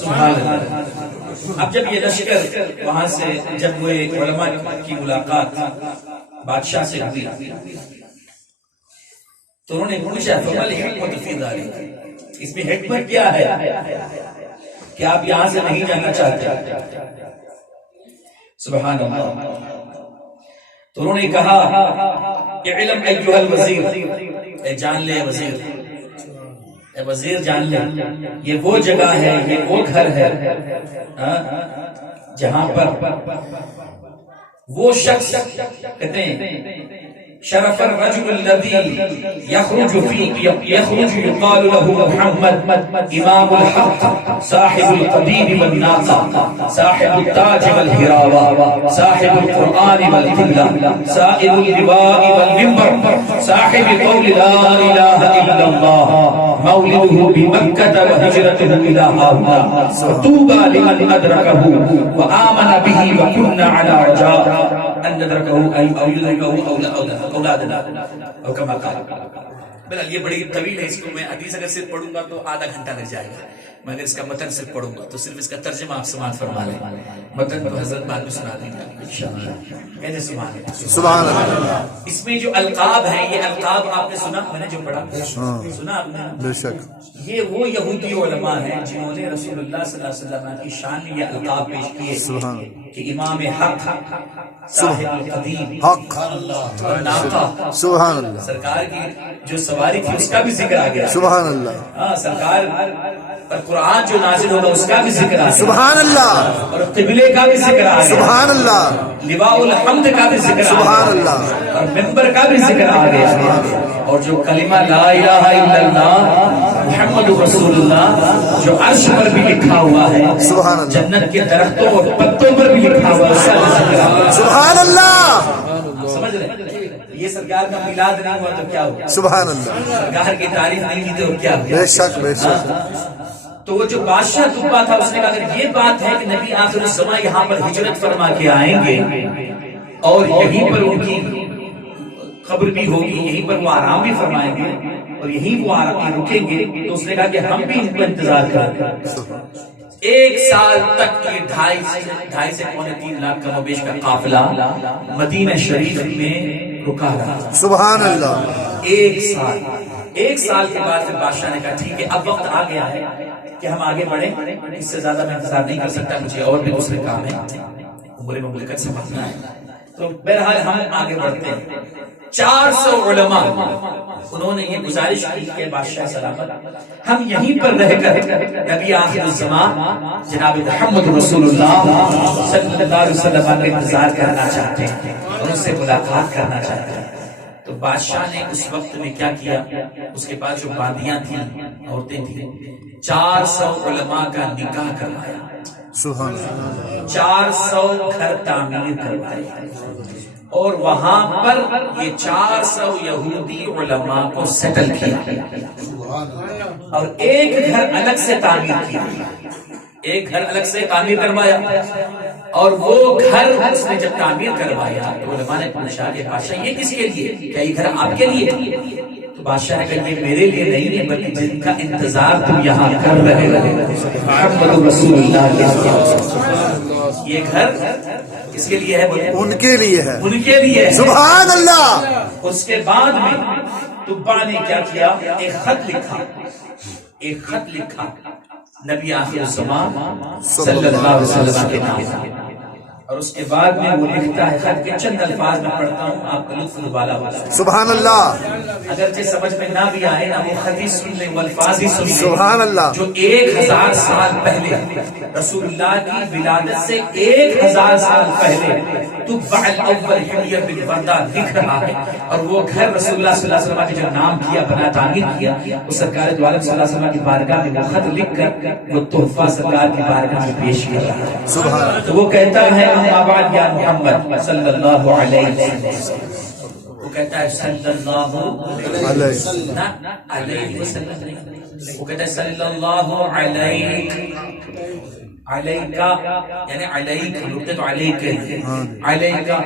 سبحان اللہ۔ اب جب یہ لشکر وہاں سے جب وہ علماء کی ملاقات بادشاہ سے ہوئی تو انہوں نے پوچھا فمل حکمت فی ذالک، اس میں حکمت کیا ہے کہ آپ یہاں سے نہیں جانا چاہتے؟ سبحان اللہ۔ تو انہوں نے کہا کہ علم ایھا الوزیر، اے جان لے وزیر، اے وزیر جان لے، یہ وہ جگہ ہے، یہ وہ گھر ہے جہاں پر وہ شخص کہتے ہیں شرف الرجل الذي يخرج يقال له محمد امام الحق صاحب القديم والناقة صاحب التاج والهراوة صاحب القرآن والقبلة صاحب اللواء والمنبر صاحب قول لا إله إلا الله مولده بمكة وهجرته إلى هاهنا طوبى لمن أدركه وآمن به وكنا على رجاء ان ندرکه او یدرکه اولادنا او کما قال۔ بہرحال یہ بڑی طویل ہے، اس کو میں حدیث اگر صرف پڑھوں گا تو آدھا گھنٹہ لگ جائے گا، میں اگر اس کا متن صرف پڑھوں گا تو صرف اس کا ترجمہ آپ سماعت فرما لیں، متن تو حضرت بعد میں سنا دیں گے انشاءاللہ۔ کہتے سبحان اللہ۔ اس میں جو القاب ہیں، یہ القاب آپ نے سنا، میں نے جو پڑھا سنا آپ نے؟ بے شک۔ یہ وہ یہودی علماء ہیں جنہوں نے رسول اللہ صلی اللہ علیہ وسلم کی شان میں یہ القاب پیش کیے کہ امام حق، صاحب القدیم، حق، ناقہ، سبحان اللہ، سرکار کی جو سواری تھی اس کا بھی ذکر آ گیا، سبحان اللہ، سرکار پر قرآن جو نازل ہوگا اس کا بھی ذکر آ گیا، سبحان اللہ، اور قبلے کا بھی ذکر آ گیا، سبحان اللہ، لواء الحمد کا بھی ذکر آ گیا، سبحان اللہ، اور منبر کا بھی ذکر آ گیا، اور جو کلمہ لا الہ الا اللہ محمد رسول اللہ جو عرش پر بھی لکھا ہوا ہے، سبحان اللہ، جنت کے درختوں اور پتوں پر بھی لکھا ہوا ہے، اس کا بھی ذکر آ گیا، سبحان اللہ، سمجھ رہے؟ یہ سرکار کا میلاد نہیں ہوا تو کیا ہوا؟ سبحان اللہ، سرکار کی تعریف نہیں کی تو کیا ہوا؟ بے شک بے شک۔ تو وہ جو بادشاہ دبا تھا اس نے کہا اگر یہ بات ہے کہ نبی آخر الزمان یہاں پر ہجرت فرما کے آئیں گے اور یہیں پر ان کی قبر بھی ہوگی، یہیں پر وہ آرام بھی فرمائیں گے اور یہیں وہ آرام رکیں گے، تو اس نے کہا کہ ہم بھی ان کو انتظار کریں گے۔ ایک سال تک یہ 2.5 سے 3 لاکھ کا مبیش کا قافلہ مدینہ شریف میں رکا رہا، سبحان اللہ۔ ایک سال کے بعد پھر بادشاہ نے کہا ٹھیک ہے اب وقت آ گیا ہے کہ ہم آگے بڑھیں، اس سے زیادہ میں انتظار نہیں کر سکتا، مجھے اور بھی دوسرے کام ہیں، امور مملکت سے پڑھنا ہے۔ تو بہرحال ہم آگے بڑھتے ہیں۔ 400 علماء انہوں نے یہ گزارش کی کہ بادشاہ سلامت ہم یہیں پر رہ کر نبی آخر الزمان جناب محمد رسول اللہ صلی اللہ علیہ وسلم کا انتظار کرنا چاہتے ہیں اور ان سے ملاقات کرنا چاہتے ہیں۔ تو بادشاہ نے اس وقت میں کیا کیا، اس کے پاس جو باندیاں تھیں، عورتیں تھیں، 400 علماء کا نکاح کروایا، سبحان اللہ، 400 گھر تعمیر کروائے، اور وہاں پر یہ 400 یہودی علماء کو سیٹل کیا، اور ایک گھر الگ سے تعمیر کیا، ایک گھر الگ سے تعمیر کروایا، اور وہ گھر اس نے جب تعمیر کروایا تو علماء نے پوچھا کہ بادشاہ یہ کس کے لیے؟ کیا یہ گھر آپ کے لیے؟ تو بادشاہ نے کہا یہ میرے لیے نہیں ہے بلکہ جن کا انتظار تم یہاں کر رہے ہو محمد رسول اللہ کے، یہ گھر کس کے لیے ہے؟ ان کے لیے ہے، ان کے لیے ہے، سبحان اللہ۔ اس کے بعد میں تبا نے کیا کیا، ایک خط لکھا نبی آخر الزمان صلی اللہ علیہ وسلم کے نام، اور اس کے بعد میں وہ لکھتا ہے، خط کے چند الفاظ میں پڑھتا ہوں، آپ کا لطف دوبالا ہو جائے. سبحان اللہ. اگرچہ سمجھ میں نہ بھی آئے نا، وہ خط ہی سن لیں، وہ الفاظ ہی سن لیں. سبحان اللہ. جو 1000 سال پہلے رسول اللہ کی ولادت سے 1000 سال پہلے تبع الاول حلیہ بن بردہ لکھ رہا ہے. اور وہ گھر رسول اللہ صلی اللہ علیہ وسلم کے جو نام کیا، بنا تعمیر کیا، وہ سرکار دو عالم صلی اللہ علیہ وسلم کی بارگاہ میں وہ خط لکھ کر وہ تحفہ سرکار کی بارگاہ میں پیش کر رہا ہے. سبحان اللہ. تو وہ کہتا ہے اما بعد یا محمد صلی اللہ علیہ وسلم. وہ کہتا ہے صلی اللہ علیہ وسلم. وہ کہتا ہے صلی اللہ علیہ علیکا، یعنی علیک لوگتے تو علیک علیکا،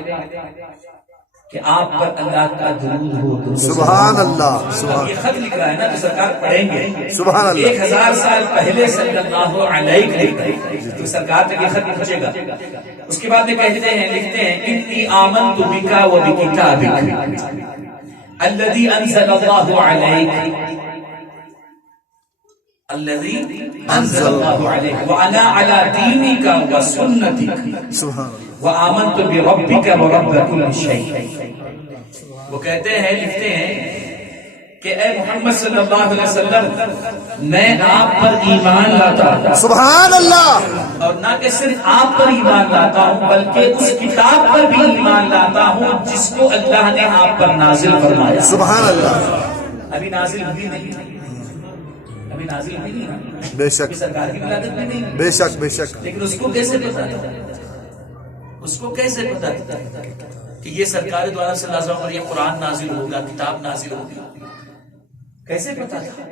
کہ آپ پر اللہ کا درود ہو. سبحان اللہ. سبحان یہ خط لکھ رہا ہے نا، تو سرکار پڑھیں گے. سبحان اللہ. 1000 سال پہلے صلی اللہ علیہ تو سرکار تک یہ خط پہنچے گا. اس کے بعد میں کہتے ہیں، لکھتے ہیں انی آمنت بک و بکتابک الذی انزل اللہ علیک، الذی انزل اللہ علیک وانا علی دینک و سنتک سبحان اللہ. وآمنت بربک ورب کل شیء. وہ کہتے ہیں، لکھتے ہیں کہ اے محمد صلی اللہ علیہ وسلم، میں آپ پر ایمان لاتا ہوں. سبحان اللہ. اور نہ کہ صرف آپ پر ایمان لاتا ہوں، بلکہ اس کتاب پر بھی ایمان لاتا ہوں جس کو اللہ نے آپ پر نازل فرمایا. سبحان اللہ. ابھی نازل ہوئی نہیں، ابھی نازل ہوئی نہیں، بے شک سرکار کی ولادت میں نہیں، بے شک بے شک. لیکن اس کو کیسے پتا تھا؟ اس کو کیسے پتا تھا کہ یہ سرکار دو عالم صلی اللہ علیہ وسلم پر یہ قرآن نازل ہوگا، کتاب نازل ہوگی؟ کیسے پتا تھا؟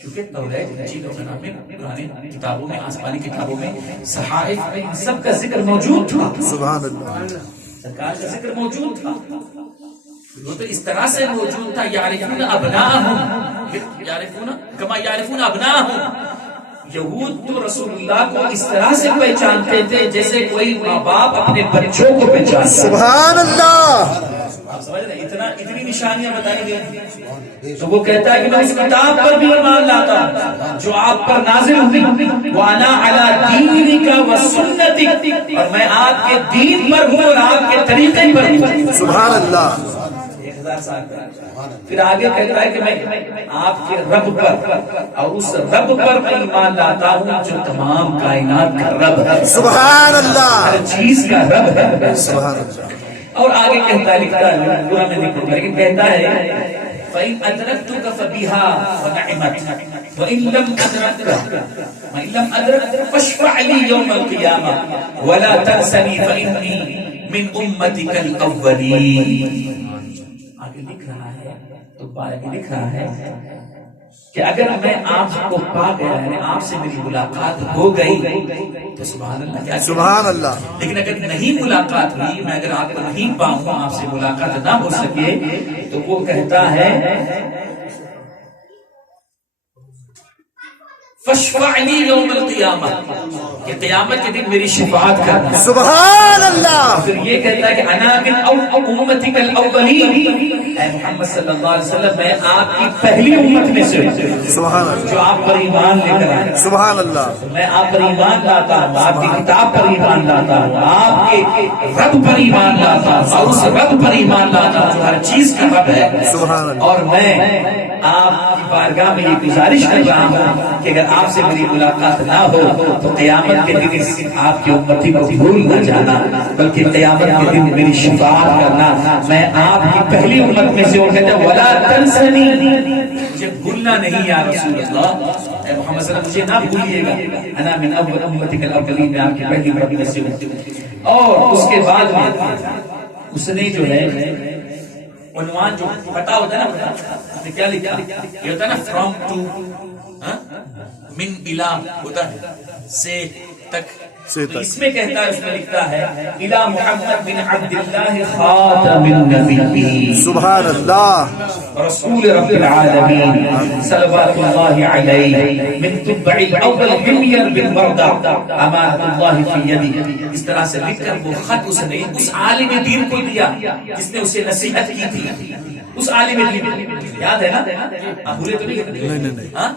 کیونکہ توریت، انجیل اور زبور میں، پرانی کتابوں میں، آسمانی کتابوں میں، صحائف میں ان سب کا ذکر موجود تھا. سبحان اللہ. سرکار کا ذکر موجود تھا. وہ تو اس طرح سے موجود تھا، یعرفون ابناءہم، یعرفون کما یعرفون ابناءہم. یہود تو رسول اللہ کو اس طرح سے پہچانتے تھے جیسے کوئی ماں باپ اپنے بچوں کو پہچانتا ہے. سبحان اللہ. آپ سمجھ رہے ہیں؟ اتنی نشانیاں بتائی گئی. تو وہ کہتا ہے کہ میں اس کتاب پر بھی ایمان لاتا ہوں جو آپ پر نازل ہوئی، وانا علی دینک و سنتک، اور میں آپ کے دین پر ہوں اور آپ کے طریقے پر ہوں. سبحان اللہ. 1000 سال پہلے. پھر آگے کہتا ہے کہ میں آپ کے رب پر اور اس رب پر میں ایمان لاتا ہوں جو تمام کائنات کا رب ہے. سبحان اللہ. ہر چیز کا رب ہے. سبحان اللہ. اور آگے کہتا ہے، لکھتا ہے، پورا میں نہیں پڑھوں گا لیکن کہتا ہے فَإِنْ أَدْرَكْتُكَ فَبِهَا وَنَعِمَتْ وَإِنْ لَمْ أَدْرَكْ فَاشْفَعْ لِي يَوْمَ الْقِيَامَةِ وَلَا تَنْسَنِي فَإِنِّي مِنْ أُمَّتِكَ الْأَوَّلِينَ. آگے لکھ رہا ہے، تو آگے لکھ رہا ہے کہ اگر میں آپ کو پا گیا، یعنی آپ سے میری ملاقات ہو گئی تو سبحان اللہ. کیا سبحان اللہ. لیکن اگر نہیں ملاقات ہوئی، میں اگر آپ کو نہیں پاؤں، آپ سے ملاقات نہ ہو سکے، تو وہ کہتا ہے فَاشْفَعْ لِي يَوْمَ الْقِيَامَةِ، کہ قیامت کے دن میری شفاعت کرنا. سبحان اللہ. پھر یہ کہتا ہے کہ انا من امتک الاولین، اے محمد صلی اللہ علیہ وسلم، میں آپ کی پہلی امت میں سے ہوں سبحان اللہ. جو آپ پر ایمان لے کر آئے. سبحان اللہ. میں آپ پر ایمان لاتا ہوں، آپ کی کتاب پر ایمان لاتا ہوں، آپ کے رب پر ایمان لاتا ہوں، اور اس رب پر ایمان لاتا ہوں جو ہر چیز کا رب ہے. سبحان اللہ. اور میں آپ کی بارگاہ میں یہ گزارش کر رہا ہوں کہ اگر آپ سے میری ملاقات نہ ہو تو قیامت کے دن آپ کی امتی کو بھول نہ جانا، بلکہ قیامت کے دن میری شفاعت کرنا. میں آپ کی پہلی امت میں سے ہوں. کہتے ہیں وَلَا تَنْسَنِي، مجھے بھولنا نہیں یا رسول اللہ، اے محمد صلی اللہ علیہ وسلم، مجھے نہ بھولیے گا. انا من اول امتک الاولین، میں آپ کی پہلی امت میں سے ہوں. اور اس کے بعد میں اس نے جو ہے عنوان جو پتا ہوتا ہے نا، اس نے کیا لکھا؟ یہ ہوتا ہے نا فرام ٹو، من الا ہوتا ہے، سے تک. تو اس میں کہتا ہے، اس میں لکھتا ہے الی محمد بن عبد اللہ خاتم النبیین، سبحان اللہ. رسول رب العالمین صلوات اللہ علیہ، من تبع الاول حمیا بن بردہ امانۃ اللہ فی یدی. اس طرح سے لکھ کر وہ خط اس نے اس عالم دین کو دیا جس نے اسے نصیحت کی تھی. اس عالم دین یاد ہے نا آپ بھولے تو نہیں ہاں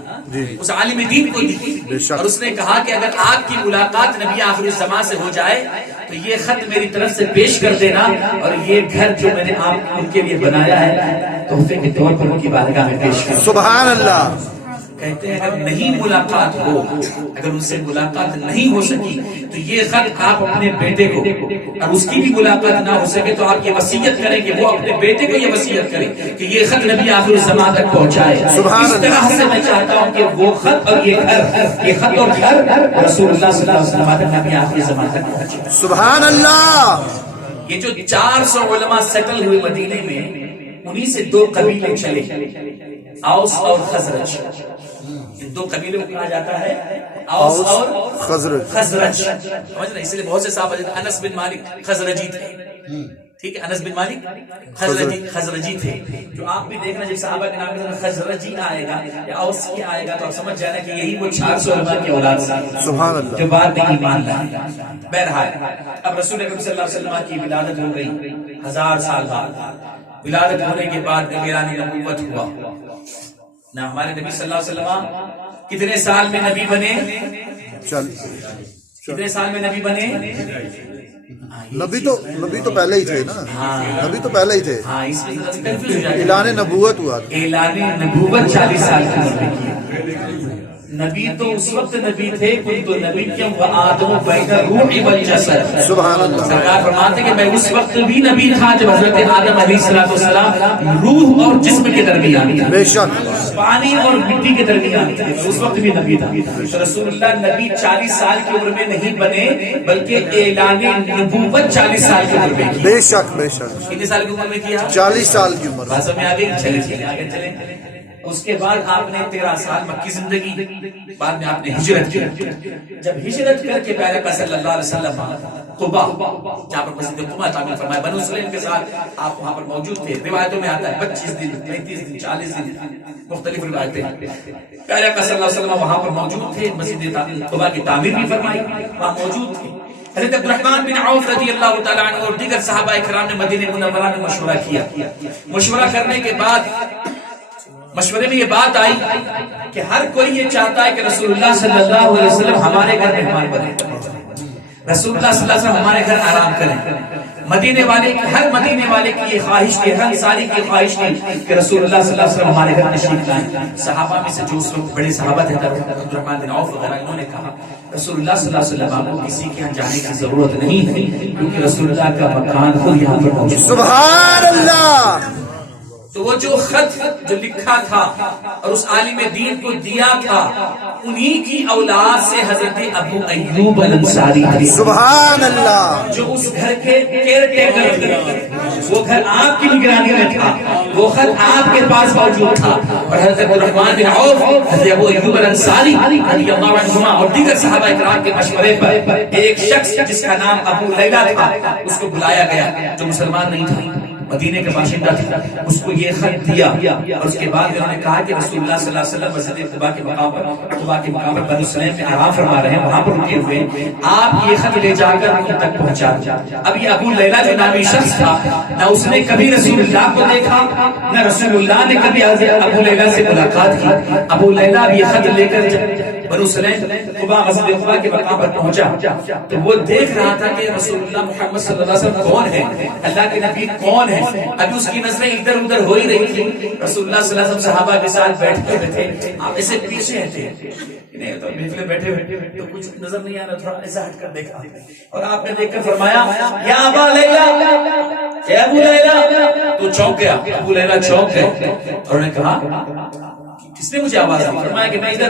اس عالم دین کو دی اور اس نے کہا کہ اگر آپ کی ملاقات نبی آخر الزمان سے ہو جائے تو یہ خط میری طرف سے پیش کر دینا اور یہ گھر جو میں نے آپ ان کے لیے بنایا ہے تحفے کے طور پر ان کی بارگاہ میں پیش کر. سبحان اللہ. کہتے ہیں اگر نہیں ملاقات ہو اگر ان سے ملاقات نہیں ہو سکی تو یہ خط آپ اپنے بیٹے کو اور اس کی بھی ملاقات نہ ہو سکے تو آپ یہ وصیت کریں کہ وہ اپنے بیٹے کو یہ وصیت کرے کہ یہ خط نبی آخر الزمان تک پہنچائے. اس طرح سے میں چاہتا ہوں کہ وہ خط اور یہ گھر یہ خط اور گھر رسول اللہ صلی اللہ علیہ وسلم تک نبی آخر الزمان تک پہنچے. سبحان اللہ. یہ جو 400 علماء سیٹل ہوئے مدینے میں انہی سے 2 قبیلے چلے اوس اور خزرج. ان 2 قبیلوں کو کہا جاتا ہے اوس اور خزرج. سمجھ رہے اس لیے بہت سے صحابہ جیسے انس بن مالک خزرجی تھے. ٹھیک ہے انس بن مالک خزرجی تھے. جو آپ بھی دیکھنا جب صحابہ کے نام میں خزرجی آئے گا یا اوس کی آئے گا تو آپ سمجھ جانا کہ یہی وہ 400 علماء کی اولاد سے سبحان اللہ جو بعد میں ایمان لائے. بہرحال اب رسول اکرم صلی اللہ علیہ وسلم کی ولادت ہو گئی 1000 سال بعد. ولادت ہونے کے بعد اعلان نبوت ہوا نہ. ہمارے نبی صلی اللہ علیہ وسلم کتنے سال میں نبی بنے؟ کتنے سال میں نبی بنے؟ نبی تو پہلے ہی تھے نا. نبی تو پہلے ہی تھے. ہاں اس میں کنفیوز ہو جائے. اعلان نبوت ہوا. اعلان نبوت 40 سال کی عمر میں کیا. نبی تو اس وقت نبی تھے کنت نبیّم و آدم بین الروح والجسد. سبحان اللہ. سرکار فرماتے کہ میں اس وقت بھی نبی تھا جب حضرت آدم علیہ السلام روح اور جسم کے درمیان تھا. بے شک. پانی اور مٹی کے درمیان تھے. اس وقت بھی نبی تھا. رسول اللہ نبی 40 سال کی عمر میں نہیں بنے بلکہ اعلان نبوت 40 سال کی عمر میں کی. بے شک بے شک. کتنے سال کی عمر میں کیا؟ 40 سال کی عمر. بات میں آگے چلے آگے چلیں. اس کے بعد آپ نے 13 سال مکی زندگی. بعد میں آپ نے ہجرت کی. جب ہجرت کر کے پیارے آقا صلی اللہ علیہ وسلم قباء جہاں پر مسجد قباء تعمیر فرمایا بنو سلیم کے ساتھ آپ وہاں پر موجود تھے. روایتوں میں آتا ہے 25 دن 33 دن 40 دن مختلف روایتیں. پیارے آقا صلی اللہ علیہ وسلم وہاں پر موجود تھے. مسجد قباء کی تعمیر بھی فرمائی وہاں موجود تھے. حضرت عبدالرحمن بن عوف رضی اللہ تعالیٰ عنہ اور دیگر صحابہ کرام نے مدینہ منورہ میں مشورہ کیا. مشورہ کرنے کے بعد مشورے میں یہ بات آئی کہ ہر کوئی یہ چاہتا ہے کہ رسول اللہ صلی اللہ علیہ وسلم ہمارے گھر مہمان بنے. رسول اللہ صلی اللہ علیہ وسلم ہمارے گھر آرام کریں. مدینے والے ہر مدینے والے کی یہ خواہش تھی ہر انصاری کی خواہش تھی کہ رسول اللہ صلی اللہ علیہ وسلم ہمارے گھر تشریف لائیں. صحابہ میں سے جو اس وقت بڑے صحابہ تھے عبدالرحمن بن عوف وغیرہ انہوں نے کہا رسول اللہ صلی اللہ علیہ وسلم کو کسی کے یہاں جانے کی ضرورت نہیں ہے کیونکہ رسول اللہ کا مکان خود یہاں پر موجود. سبحان اللہ. تو وہ جو خط جو لکھا تھا اور اس عالم دین کو دیا تھا انہی کی اولاد سے حضرت ابو ایوب الانصاری. سبحان اللہ. جو اس گھر کے کیئر ٹیکر تھے. وہ گھر آپ کی نگرانی میں تھا. وہ خط آپ کے پاس موجود تھا. اور حضرت عبدالرحمن بن عوف حضرت ابو ایوب الانصاری رضی اللہ عنہما اور دیگر صحابہ کرام کے مشورے پر ایک شخص جس کا نام ابو لیلہ تھا اس کو بلایا گیا جو مسلمان نہیں تھا مدینے کا باشندہ تھا. اس کو یہ خط دیا اور اس کے بعد انہوں نے کہا کہ رسول اللہ صلی اللہ علیہ وسلم مسجد قباء کے مقام پر بنو سلیم میں آرام فرما رہے ہیں وہاں پر رکے ہوئے. آپ یہ خط لے جا کر ان تک پہنچا. اب یہ ابو لیلہ جو نامی شخص تھا نہ اس نے کبھی رسول اللہ کو دیکھا نہ رسول اللہ نے کبھی ابو لیلہ سے ملاقات کی. ابو لیلہ اب یہ خط لے کر بنو سلیم قباء مسجد قباء کے مقام پر پہنچا تو وہ دیکھ رہا تھا کہ رسول اللہ محمد صلی اللہ علیہ وسلم کون ہے اللہ کے نبی کون ہے. ابھی اس کی نظریں ادھر ادھر ہو ہی رہی تھی. رسول اللہ صلی اللہ علیہ وسلم صحابہ کے ساتھ بیٹھے ہوئے تھے. آپ ایسے پیچھے تھے نہیں تو محفل بیٹھے ہوئے تو کچھ نظر نہیں آ رہا. تھوڑا ایسا ہٹ کر دیکھا اور آپ نے دیکھ کر فرمایا یا ابا لیلہ اے ابو لیلہ. تو چونک گیا. ابو لیلہ چونک گئے اور انہوں نے کہا کس نے مجھے آواز دی؟ فرمایا کہ میں ادھر.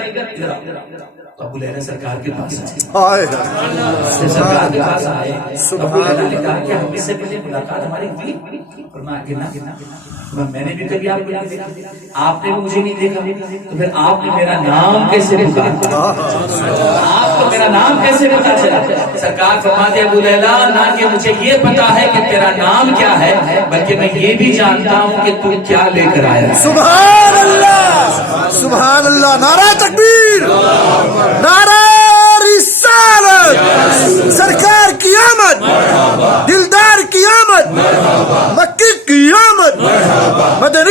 ابو لیلہ سرکار کے پاس آئے. سرکار کے پاس آئے. ابو لیلہ نے کہا کہ ہم سے پہلے ملاقات ہماری ہوئی. فرمایا کہ نہ میں نے بھی کبھی آپ کو نہیں دیکھا آپ نے بھی مجھے نہیں دیکھا. تو پھر آپ نے میرا نام کیسے پکارا؟ آپ کو میرا نام کیسے پتا چلا؟ سرکار فرماتے ابو لیلہ نہ کہ مجھے یہ پتا ہے کہ تیرا نام کیا ہے بلکہ میں یہ بھی جانتا ہوں کہ تو کیا لے کر آیا. سبحان اللہ. سبحان اللہ. نعرہ تکبیر. نعرہ رسالت. سرکار کی آمد. دلدار کی آمد. مکی کی آمد. مدنی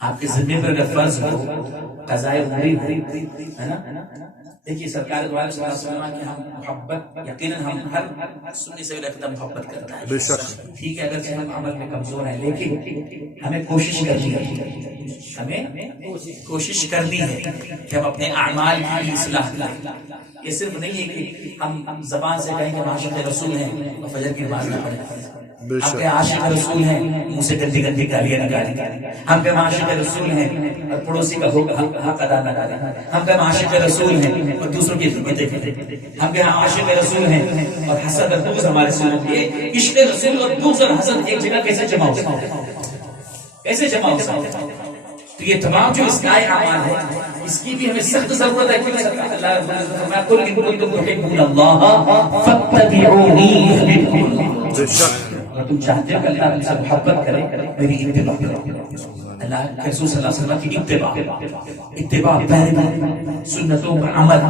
آپ کے ذمے پر اگر فرض ہو قضائے عمری ہو ہے نا. دیکھیے سرکار دو عالم صلی اللہ علیہ وسلم کی ہم محبت یقیناً ہم ہر سنی سے لگتا محبت کرتا ہے. بے شک. ٹھیک ہے اگر ہم عمل میں کمزور ہیں لیکن ہمیں کوشش کرنی ہے کہ ہم اپنے اعمال کی اصلاح کریں. یہ صرف نہیں ہے کہ ہم زبان سے کہیں کہ ہم عاشق رسول ہیں اور فجر کی نماز نہ پڑھیں. ہم کہ عاشق رسول ہیں منہ سے گندی گندی گالیاں نکالیں. ہم کہ عاشق رسول ہیں اور پڑوسی کا حق ادا نہ کریں. ہم کہ عاشق رسول ہیں اور دوسروں کی خدمتیں کریں. ہم کہ عاشق رسول ہیں اور حسد اور بغض ہمارے سلوک میں. یہ عشق رسول اور بغض اور حسد ایک جگہ کیسے جمع ہو سکتے ہیں؟ تو یہ تمام جو اصلاحی اعمال ہے اس کی بھی ہمیں سخت ضرورت ہے. کیونکہ اللہ رب العزت فرمایا قل ان کنتم تحبون اللہ فاتبعونی یحببکم اللہ. بے شک. اگر تم چاہتے ہو کہ اللہ تم سے محبت کرے میری اتباع کرو. اللہ کے رسول صلی اللہ علیہ وسلم کی اتباع پہلے سنتوں پر عمل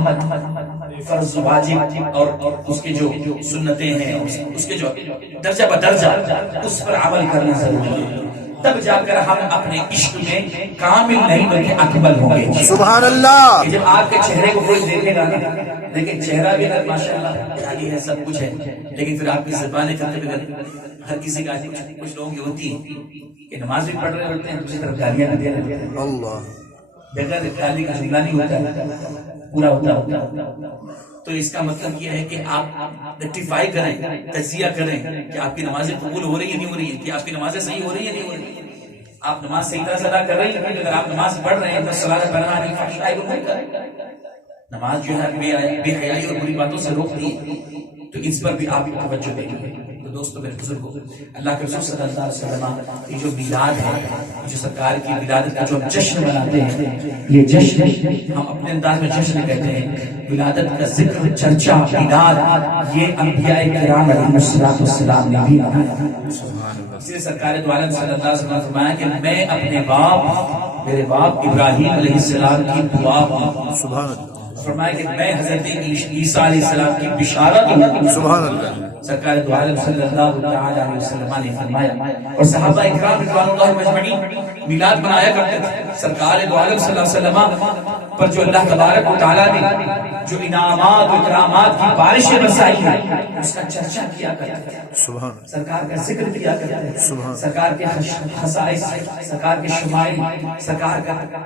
فرض واجب اور اس کے جو سنتیں ہیں اس کے جو درجہ بدرجہ اس پر عمل کرنا ضروری ہے. تب جا کر ہم اپنے عشق میں کامل نہیں بلکہ اکمل ہوں گے. سبحان اللہ. جب آپ کے چہرے کو کوئی دیکھے گا نا لیکن چہرہ بھی اگر ماشاءاللہ خالی ہے سب کچھ ہے لیکن پھر آپ کی زبانیں کرتے ہوئے ہر کسی کا کچھ لوگوں کی ہوتی ہے کہ نماز بھی پڑھ رہے ہوتے ہیں دوسری طرف گالیاں بھی دے رہے ہیں. اللہ. بغیر گالی کا جملہ نہیں ہوتا پورا ہوتا. تو اس کا مطلب یہ ہے کہ آپ ریکٹیفائی کریں, تجزیہ کریں کہ آپ کی نمازیں قبول ہو رہی ہیں نہیں ہو رہی ہیں, کہ آپ کی نمازیں صحیح ہو رہی ہیں نہیں ہو رہی ہیں, آپ نماز صحیح طرح سے ادا کر رہے ہیں. اگر آپ نماز پڑھ رہے ہیں تو صلاۃ پڑھنا نہیں. نماز جو ہے بے حیائی اور بری باتوں سے روکتی ہے تو اس پر بھی آپ توجہ دیں گے. تو دوستو میرے بزرگو, اللہ کے رسول صلی اللہ علیہ وسلم کی جو میلاد ہے, جو سرکار کی ولادت کا جو ہم جشن مناتے ہیں, یہ جشن ہم اپنے انداز میں جشن کہتے ہیں. ولادت کا ذکر, چرچا, میلاد یہ انبیاء کرام علیہ السلام نے بھی منایا. اس لیے سرکار دو عالم صلی اللہ علیہ وسلم نے فرمایا کہ میں اپنے باپ میرے باپ ابراہیم علیہ السلام کی دعا سبحان اللہ. فرمایا کہ میں حضرت عیسیٰ علیہ السلام کی بشارت ہوں. سبحان اللہ. سرکار دو عالم صلی اللہ علیہ وسلم نے فرمایا اور صحابہ اکرام رضوان اللہ مجمعین میلاد منایا کرتے تھے. سرکار دو عالم صلی اللہ علیہ وسلم پر جو اللہ تبارک و تعالیٰ نے جو انعامات و اکرامات کی بارشیں برسائی ہیں اس کا چرچا کیا کرتے ہیں. سبحان. سرکار کا ذکر کیا کرتے ہیں. سبحان. سرکار کے خصائص, سرکار کے شمائل, سرکار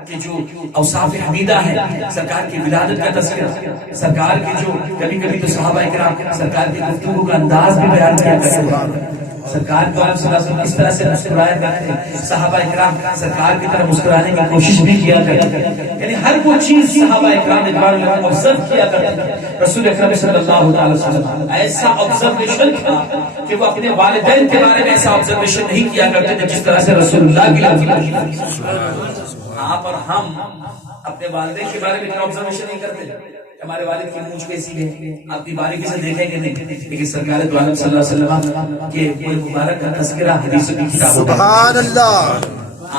کے جو اوصاف حمیدہ ہیں, سرکار کی ولادت کا تذکرہ, سرکار کی جو کبھی کبھی تو صحابہ اکرام سرکار کی گفتگو کا انداز بھی بیان کیا کرتے ہیں. سرکار کو صلی اللہ علیہ وسلم اس طرح سے مسکرایا کرتے ہیں. صحابہ اکرام سرکار کی طرح مسکرانے کی کوشش بھی کیا کرتے ہیں. یعنی ہر کوئی چیز صحابہ اکرام نے آبزرو کیا کرتے ہیں. رسول اکرم صلی اللہ علیہ وسلم ایسا آبزرویشن تھا کہ وہ اپنے والدین کے بارے میں ایسا آبزرویشن نہیں کیا کرتے تھے جس طرح سے رسول اللہ کی. آپ اور ہم اپنے والدین کے بارے میں اتنا آبزرویشن نہیں کرتے. ہمارے والد کی مونچھ کیسی ہے آپ کی باریکی سے دیکھیں گے نہیں, لیکن سرکار دو عالم صلی اللہ علیہ وسلم کے مبارک کا تذکرہ حدیثوں کی کتابوں میں. سبحان اللہ.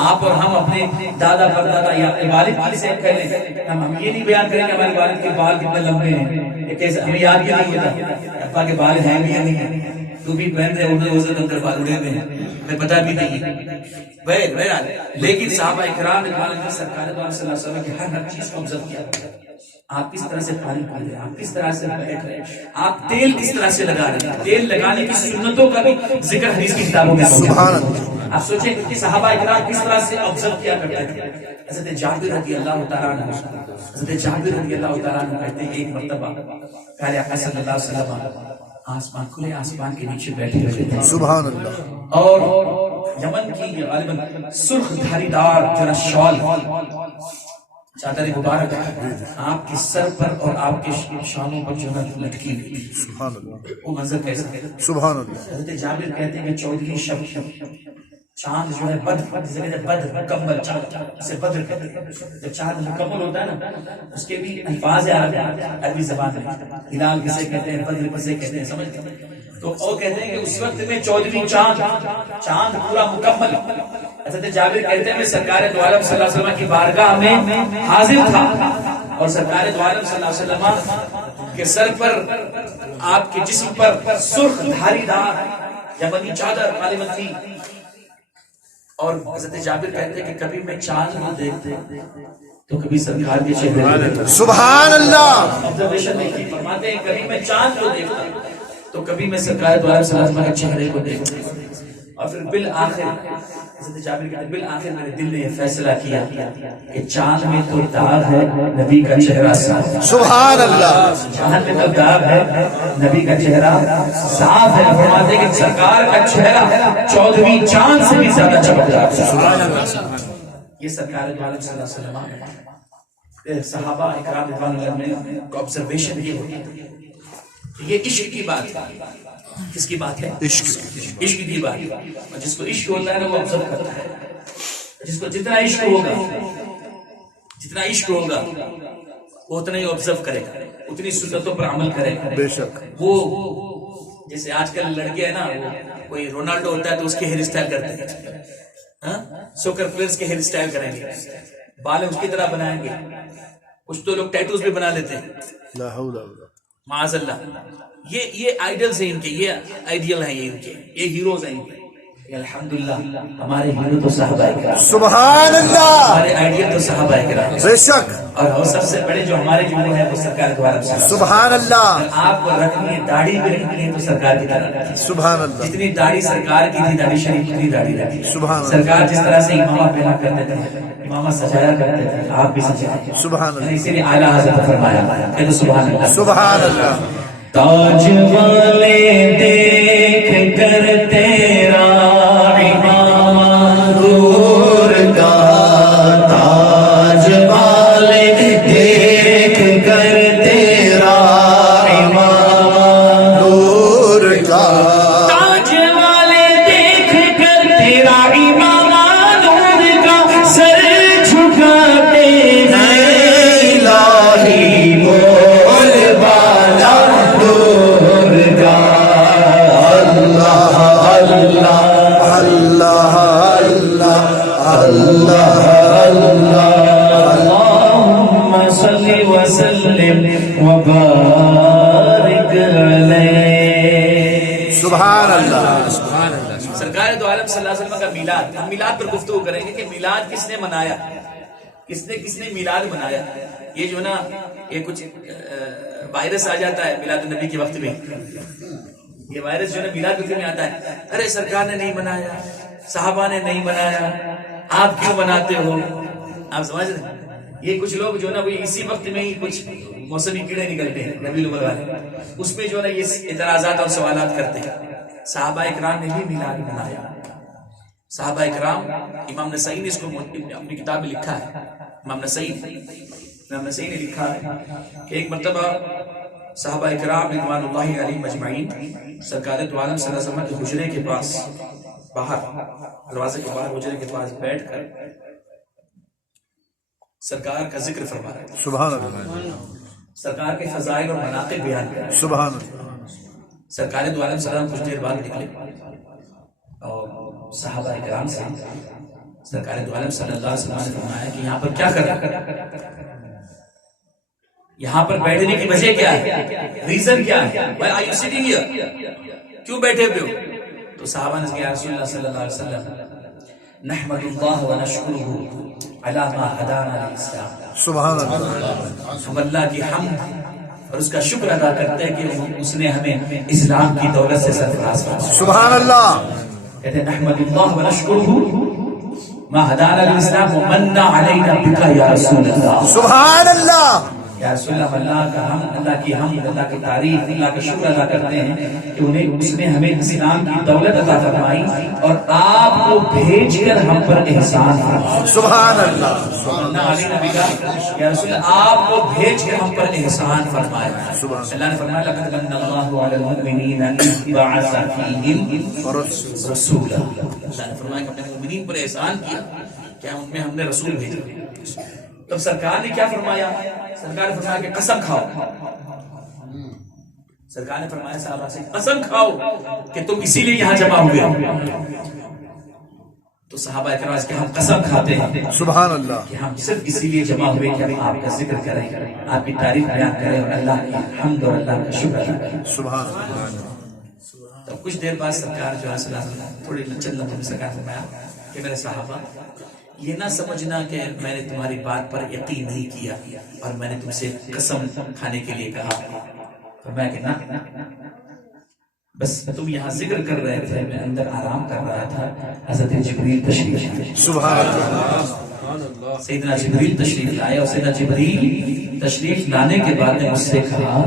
آپ اور ہم اپنے دادا پر دادا یا اپنے والد کی سے کہہ لیں, ہم یہ نہیں بیان کریں کہ ہمارے والد کے بال کتنے لمبے ہیں, کیسے ہمیں یاد بھی نہیں ہوتا ابا کے بال ہیں بھی یا نہیں ہیں. تو بھی پہن رہے اردو وزن اندر بال اڑے ہوئے ہیں, ہمیں پتا بھی نہیں. لیکن صحابہ اکرام نے سرکار دو عالم صلی اللہ علیہ وسلم کی ہر چیز کو آبزرو کیا. آپ کس طرح سے پانی پی رہے ہیں, آپ کس طرح سے بیٹھ رہے ہیں, آپ تیل کس طرح سے لگا رہے ہیں. تیل لگانے کی سنتوں کا بھی ذکر حدیث کی کتابوں میں ہے. آپ سوچیں کہ صحابہ اکرام کس طرح سے آبزرو کیا کرتے تھے. حضرت جابر رضی اللہ تعالیٰ عنہ کہتے ہیں ایک مرتبہ پیارے آقا صلی اللہ علیہ وسلم کھلے آسمان کے نیچے بیٹھے ہوئے تھے. سبحان اللہ. اور یمن کی غالباً سرخ دھاری دار جو شال چادر مبارک آپ کے سر پر اور آپ کے شانوں پر جو ہے لٹکی ہوئی. سبحان اللہ. وہ منظر کیسا ہے. سبحان اللہ. حضرت جابر کہتے ہیں کہ 14ویں شب چاند جو ہے بدر مکمل چاند سے بدر کہتے ہیں. جب چاند مکمل ہوتا ہے نا اس کے بھی الفاظ عربی زبان میں ہلال کسے کہتے ہیں, بدر کسے کہتے ہیں, سمجھتے ہیں. تو وہ کہتے ہیں کہ اس وقت میں 14ویں چاند پورا مکمل. حضرت جابر کہتے ہیں میں سرکار دو عالم صلی اللہ علیہ وسلم کی بارگاہ میں حاضر تھا اور سرکار دو عالم صلی اللہ علیہ وسلم کے سر پر آپ کے جسم پر سرخ دھاری دار یمنی چادر غالباً تھی. اور حضرت جابر کہتے ہیں کہ کبھی میں چاند کو دیکھتے تو کبھی سرکار کے چہرے کو دیکھتا. سبحان اللہ. آبزرویشن دیکھیے، فرماتے ہیں کبھی میں چاند کو دیکھتا تو کبھی میں سرکار دو عالم صلی اللہ علیہ وسلم کے چہرے کو دیکھتا. اور پھر بالآخر حضرت جابر کہتے ہیں بالآخر میرے دل نے یہ فیصلہ کیا کہ چاند میں تو داغ ہے، نبی کا چہرہ صاف ہے. سبحان اللہ. چاند میں تو داغ ہے، نبی کا چہرہ صاف ہے. فرماتے ہیں کہ سرکار کا چہرہ 14ویں چاند سے بھی زیادہ چمکتا ہے. سبحان اللہ. یہ سرکار دو عالم صلی اللہ علیہ وسلم صحابہ اکرام رضوان اللہ نے کو آبزرویشن یہ ہوتی ہے. یہ عشق کی بات ہے. کس کی بات ہے؟ عشق. عشق کی بات. اور جس کو عشق ہوتا ہے نا وہ آبزرو کرتا ہے. جس کو جتنا عشق ہوگا وہ اتنا ہی آبزرو کرے گا، اتنی سنتوں پر عمل کرے گا. بے شک. وہ جیسے آج کل لڑکے ہیں نا، کوئی رونالڈو ہوتا ہے تو اس کے ہیئر اسٹائل کرتے ہیں، سوکر پلیئرز کے ہیئر اسٹائل کریں گے، بال اس کی طرح بنائیں گے. کچھ تو لوگ ٹیٹوز بھی بنا لیتے ہیں، لا حول ولا معاذ اللہ. یہ آئیڈلز ہیں ان کے، یہ آئیڈیل ہیں ان کے، یہ ہیروز ہیں ان کے. الحمدللہ ہمارے ہیرو تو صحابہ کرام. سبحان اللہ. ہمارے آئیڈیل تو صحابہ کرام. بے شک. اور وہ سب سے بڑے جو ہمارے ہیرو ہیں وہ سرکار دو عالم صلی اللہ علیہ وسلم. سبحان اللہ. آپ کو رکھنی ہے، داڑھی بھی رکھنی ہے تو سرکار کی طرح رکھیے. سبحان اللہ. جتنی داڑھی سرکار کی تھی، داڑھی شریف اتنی داڑھی رکھی. سبحان اللہ. سرکار جس طرح سے امامہ پہنا کرتے تھے، امامہ سجایا کرتے تھے، آپ بھی سجائیں. سبحان اللہ. اسی لیے اعلیٰ حضرت فرمایا کہ سبحان اللہ. سبحان اللہ. تاج والے دیکھ کر تیرا امام نور کا، تاج والے دیکھ کر تیرا امام نور کا، تاج والے دیکھ کر تیرا امام نور کا، سر جھکاتے ہیں الہی بول بالا نور کا. اللہ اللہ اللہ اللہ اللہ اللہ. اللهم صل وسلم وبارك عليه. سبحان اللہ. سرکار دو عالم صلی اللہ علیہ وسلم کا میلاد، ہم میلاد پر گفتگو کریں گے کہ میلاد کس نے منایا، کس نے میلاد منایا. یہ جو نا یہ کچھ وائرس آ جاتا ہے میلاد النبی کے وقت میں، یہ وائرس جو ہے میلاد النبی میں آتا ہے، ارے سرکار نے نہیں منایا، صحابہ نے نہیں منایا، آپ کیوں مناتے ہو. آپ سمجھ رہے ہیں؟ یہ کچھ لوگ جو نا وہ اسی وقت میں ہی کچھ موسمی کیڑے نکلتے ہیں ربیع الاول والے، اس میں جو نا یہ اعتراضات اور سوالات کرتے ہیں. صحابہ اکرام نے بھی میلاد منایا. صحابہ اکرام، امام نسائی نے اس کو اپنی کتاب میں لکھا ہے. امام نسائی نے لکھا ہے کہ ایک مرتبہ صحابہ اکرام رضوان اللہ علیہم اجمعین سرکار دو عالم صلی اللہ علیہ وسلم کے حجرے کے پاس، باہر دروازے کے باہر حجرے کے پاس بیٹھ کر سرکار کا ذکر فرما رہے تھے. سبحان اللہ. سرکار کے فضائل اور مناقب بیان کر رہے تھے. سبحان اللہ. سرکار دو عالم صلی اللہ علیہ وسلم کچھ دیر بعد نکلے اور صحابہ اکرام سے سرکار دو عالم صلی اللہ علیہ وسلم نے فرمایا کہ یہاں پر کیا کر رہے ہیں، یہاں پر بیٹھنے کی وجہ کیا ہے، ریزن کیا ہے، why are you sitting here؟ کیوں بیٹھے ہوئے ہو؟ تو صحابہ نے کہا رسول اللہ صلی اللہ علیہ وسلم نحمد اللہ و نشکرہ علی ما ہدانا للاسلام. سبحان اللہ. ہم اللہ کی حمد اور اس کا شکر ادا کرتے ہیں کہ اس نے ہمیں اسلام کی دولت سے سرفراز فرمایا. سبحان اللہ. کہتے ہیں نحمد اللہ و نشکرہ ما ہدانا للاسلام ومن علینا بک یا رسول اللہ. سبحان اللہ. یا رسول اللہ، اللہ کی حمد، اللہ کی تعریف، اللہ کا شکر ادا کرتے ہیں کہ اس نے ہمیں اسلام کی دولت عطا فرمائی اور آپ کو بھیج کر ہم پر احسان فرمایا. سبحان اللہ. یا رسول اللہ، آپ کو بھیج کر ہم پر احسان فرمایا. اللہ نے فرمایا لقد من اللہ علی المؤمنین اذ بعث فیہم رسولا. اللہ نے فرمایا کہ اپنے مومنین پر احسان کیا کہ ان میں ہم نے رسول بھیجا. تب سرکار نے کیا فرمایا؟ سرکار نے فرمایا کہ قسم کھاؤ. سرکار نے فرمایا صحابہ سے قسم کھاؤ کہ تم اسی لیے یہاں جمع ہوئے. تو صحابہ اکرام کہ ہم قسم کھاتے ہیں سبحان اللہ کہ ہم صرف اسی لیے جمع ہوئے کہ ہم آپ کا ذکر کریں، آپ کی تعریف بیان کریں اور اللہ کی حمد اور اللہ کا شکر ادا کریں. سبحان اللہ. تو کچھ دیر بعد سرکار جو ہے صلی اللہ علیہ وسلم تھوڑی چند لمحوں میں سرکار فرمایا کہ میرے صحابہ یہ نہ سمجھنا کہ میں نے تمہاری بات پر یقین نہیں کیا اور میں نے تم سے قسم کھانے کے لیے کہا. فرمایا کہ نہ، بس تم یہاں ذکر کر رہے تھے، میں اندر آرام کر رہا تھا. حضرت جبریل تشریف لائے. سبحان اللہ. سیدنا جبریل تشریف لائے اور سیدنا جبریل تشریف لانے کے بعد نے مجھ سے کہا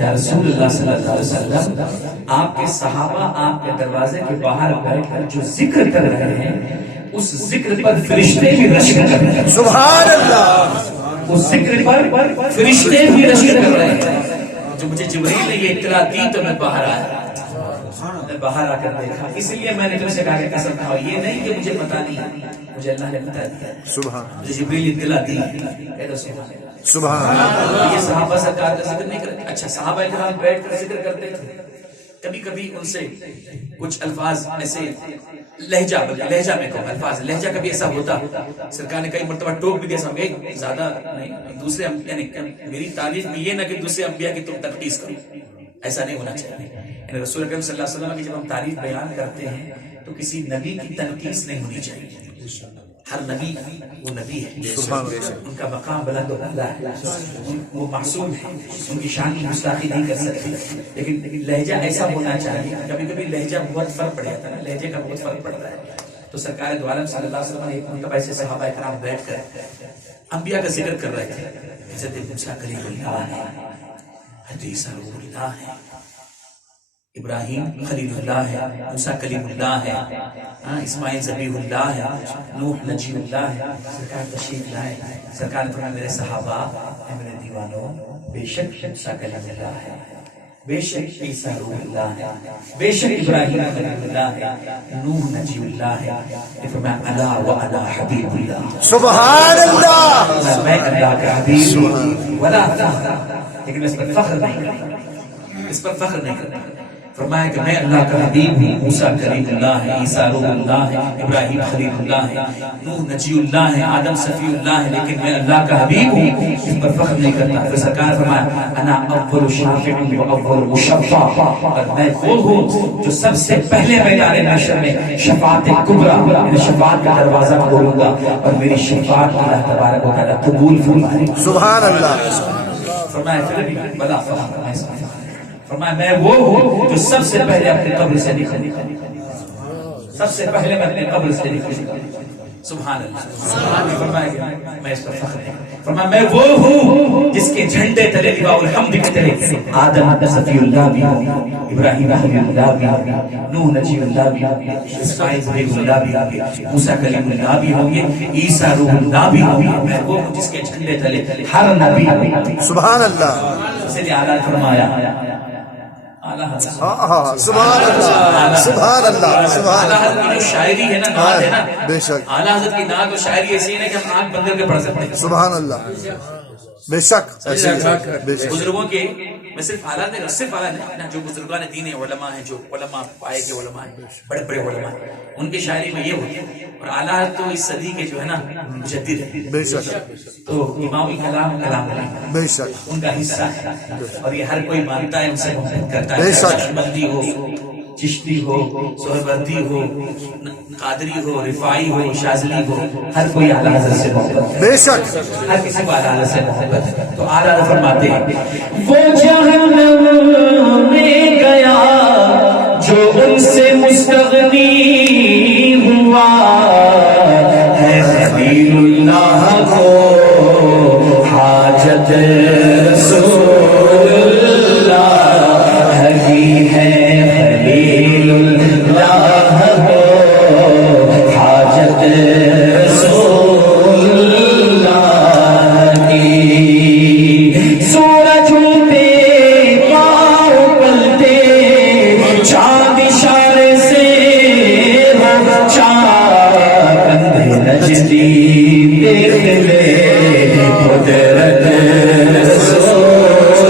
یا رسول اللہ صلی اللہ علیہ وسلم، آپ کے صحابہ آپ کے دروازے کے باہر بیٹھ کر جو ذکر کر رہے ہیں اس ذکر پر فرشتے بھی رشک کر رہے ہیں. سبحان اللہ. اس ذکر پر فرشتے بھی رشک کر رہے ہیں. جو مجھے جبریل نے یہ اطلاع دی تو میں باہر آیا، میں باہر آ کر دیکھا. اس لیے میں نے تم سے کہا کہ قسم کھاؤ، یہ نہیں کہ مجھے پتا نہیں، مجھے اللہ نے بتا دیا. سبحان مجھے جبریل اطلاع دی. سبحان اللہ. یہ صحابہ سرکار کا ذکر نہیں کرتے. اچھا صحابہ کرام بیٹھ کر ذکر کرتے تھے. کبھی کبھی ان سے کچھ الفاظ ایسے لہجہ میں کہو الفاظ لہجہ کبھی ایسا ہوتا. سرکار نے کئی مرتبہ ٹوک بھی دیا، سمجھے زیادہ نہیں دوسرے یعنی میری تعریف میں یہ نہ کہ دوسرے انبیاء کی تم تنقید کرو، ایسا نہیں ہونا چاہیے. یعنی رسول اکرم صلی اللہ علیہ وسلم کی جب ہم تعریف بیان کرتے ہیں تو کسی نبی کی تنقید نہیں ہونی چاہیے. ہر نبی وہ نبی ہے، ان کا مقام بلند و اعلیٰ ہے، وہ معصوم ہے، ان کی شان کی گستاخی نہیں کر سکتے. لیکن لہجہ ایسا ہونا چاہیے. کبھی کبھی لہجہ بہت فرق پڑ جاتا ہے نا، لہجے کا بہت فرق پڑتا ہے. تو سرکار دو عالم صلی اللہ علیہ وسلم نے ایک مرتبہ ایسے صحابہ کرام بیٹھ کر انبیاء کا ذکر کر رہے تھے. حضرت موسیٰ کلیم اللہ ہے، حضرت عیسیٰ روح اللہ ہے، ابراہیم خلیل اللہ ہے، موسیٰ کلیم اللہ ہے، اسماعیل ذبیح اللہ ہے، نوح نجی اللہ ہے. سرکار تشریف لائے. سرکار نے فرمایا میرے صحابہ، اے میرے دیوانوں، بے شک موسیٰ کلیم اللہ ہے، بے شک عیسیٰ روح اللہ ہے، بے شک ابراہیم خلیل اللہ ہے، نوح نجی اللہ ہے. فرمایا الا وانا حبیب اللہ. سبحان اللہ. میں اللہ کا حبیب ہوں ولا فخر، لیکن میں اس پر فخر نہیں کرتا، اس پر فخر نہیں کرتا. فرمایا کہ میں اللہ کا حبیب ہوں. موسیٰ کلیم اللہ ہے، عیسیٰ روح اللہ ہے، ابراہیم خلیل اللہ ہے، نوح نجی اللہ ہے، آدم صفی اللہ ہے، لیکن میں اللہ کا حبیب ہوں، اس پر فخر نہیں کرتا. پھر سرکار فرمایا انا اول شافع و اول مشفع، اور میں وہ ہوں جو سب سے پہلے میدان محشر میں شفاعت کبریٰ یعنی شفاعت کا دروازہ کھولوں گا اور میری شفاعت اللہ تبارک و تعالیٰ قبول فرمائے. سبحان اللہ. فرمایا پھر بھی بلا فخر. فرمایا میں وہ ہوں جو سب سے پہلے اپنے قبر سے نکل، سب سے پہلے میں اپنے قبر سے نکل. سبحان اللہ. فرمایا میں اس پر فخر نہیں. فرمایا میں وہ ہوں جس کے جھنڈے تلے لواء الحمد کے تلے آدم صفی اللہ بھی ہوں، ابراہیم خلیل اللہ بھی ہوں، نوح نجی اللہ بھی ہوں، اسماعیل ذبیح اللہ بھی ہوں، موسیٰ کلیم اللہ بھی ہوں گے، عیسیٰ روح اللہ بھی ہوں گے. میں وہ ہوں جس کے جھنڈے تلے ہر نبی. سبحان اللہ. اس لیے اعلیٰ فرمایا سبحان اللہ. سبحان اللہ. سبحان اعلیٰ حضرت کی جو شاعری ہے نا، نعت ہے نا، بے شک. اعلیٰ حضرت کی نعت و شاعری ایسی ہے کہ ہم آنکھ بند کر کے پڑھ سکتے ہیں. سبحان اللہ. بے شک. بے شک. بزرگوں کے میں صرف اعلیٰ نہیں، صرف اعلیٰ نہیں، جو بزرگان دین علماء ہیں، جو علماء پائے کے علماء ہیں، بڑے بڑے علماء ہیں، ان کی شاعری میں یہ ہوتی ہے. اور اعلیٰ تو اس صدی کے جو ہے نا مجدد ہے. بے شک. تو امام کلام اللہ بے شک. ان کا حصہ ہے اور یہ ہر کوئی مانتا ہے، ان سے محبت کرتا ہے. بے شک. نقشبندی ہو، چشتی ہو، سہروردی ہو، قادری ہو، رفاعی ہو، شاذلی ہو، ہر کوئی اعلیٰ حضرت سے محبت ہے. بے شک. ہر کسی کو اعلیٰ حضرت سے محبت ہے. تو اعلیٰ حضرت فرماتے ہیں وہ جہنم میں گیا جو ان سے مستغنی ہوا ہے، خلیل اللہ کو حاجت رسول اللہ ہے، خلیل اللہ کو حاجت رسول اللہ کی. سورج اٹھتے پاؤں پلتے، چاند اشارے سے ہو چار، کندھے نچتی دیکھ لے قدرت رسول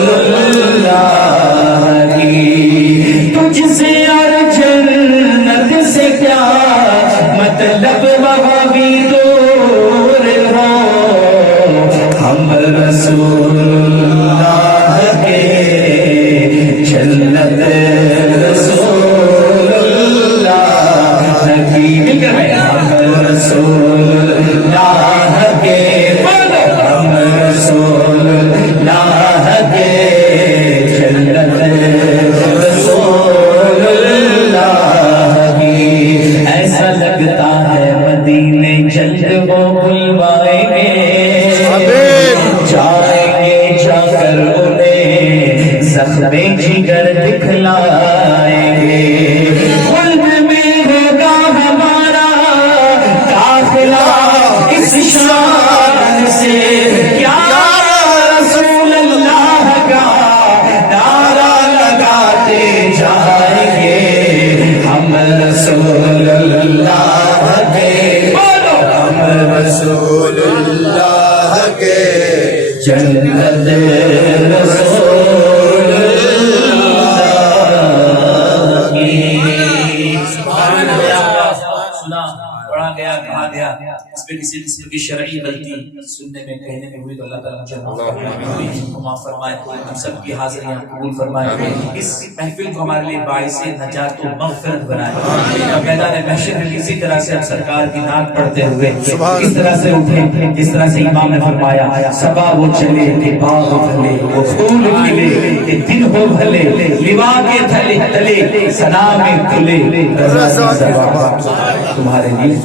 کے جنت رسول اللہ کی، ایسا لگتا ہے مدینے جلد وہ بلوائیں گے، جائیں گے جا کر انہیں زخم جگر دکھلائیں گے، خلد میں ہوگا ہمارا قافلہ اس شان سے، کیا رسول اللہ کا نعرہ لگاتے جائیں گے، ہم رسول اللہ کے، ہم رسول اللہ کے جنت رسول اللہ کی۔ سبحان اللہ، سنا پڑھا گیا کہا گیا، اس پہ کسی قسم کی شرعی غلطی سننے میں کہنے میں ہوئی تو اللہ تعالیٰ مجھے معاف فرمائے، ہم سب کی حاضریاں قبول فرمائے، اس محفل کو ہمارے لیے باعث نجات و مغفرت بنائے، میدان محشر میں کسی طرح سے ہم سرکار کی نعت پڑھتے ہوئے اس طرح سے اٹھے جس طرح سے امام نے فرمایا، صبا وہ چلے کہ باغ بھلے، وہ پھول کھلے کہ دن ہو بھلے، لوا کے تھلے تلے سنا میں تلے، تمہارے لیے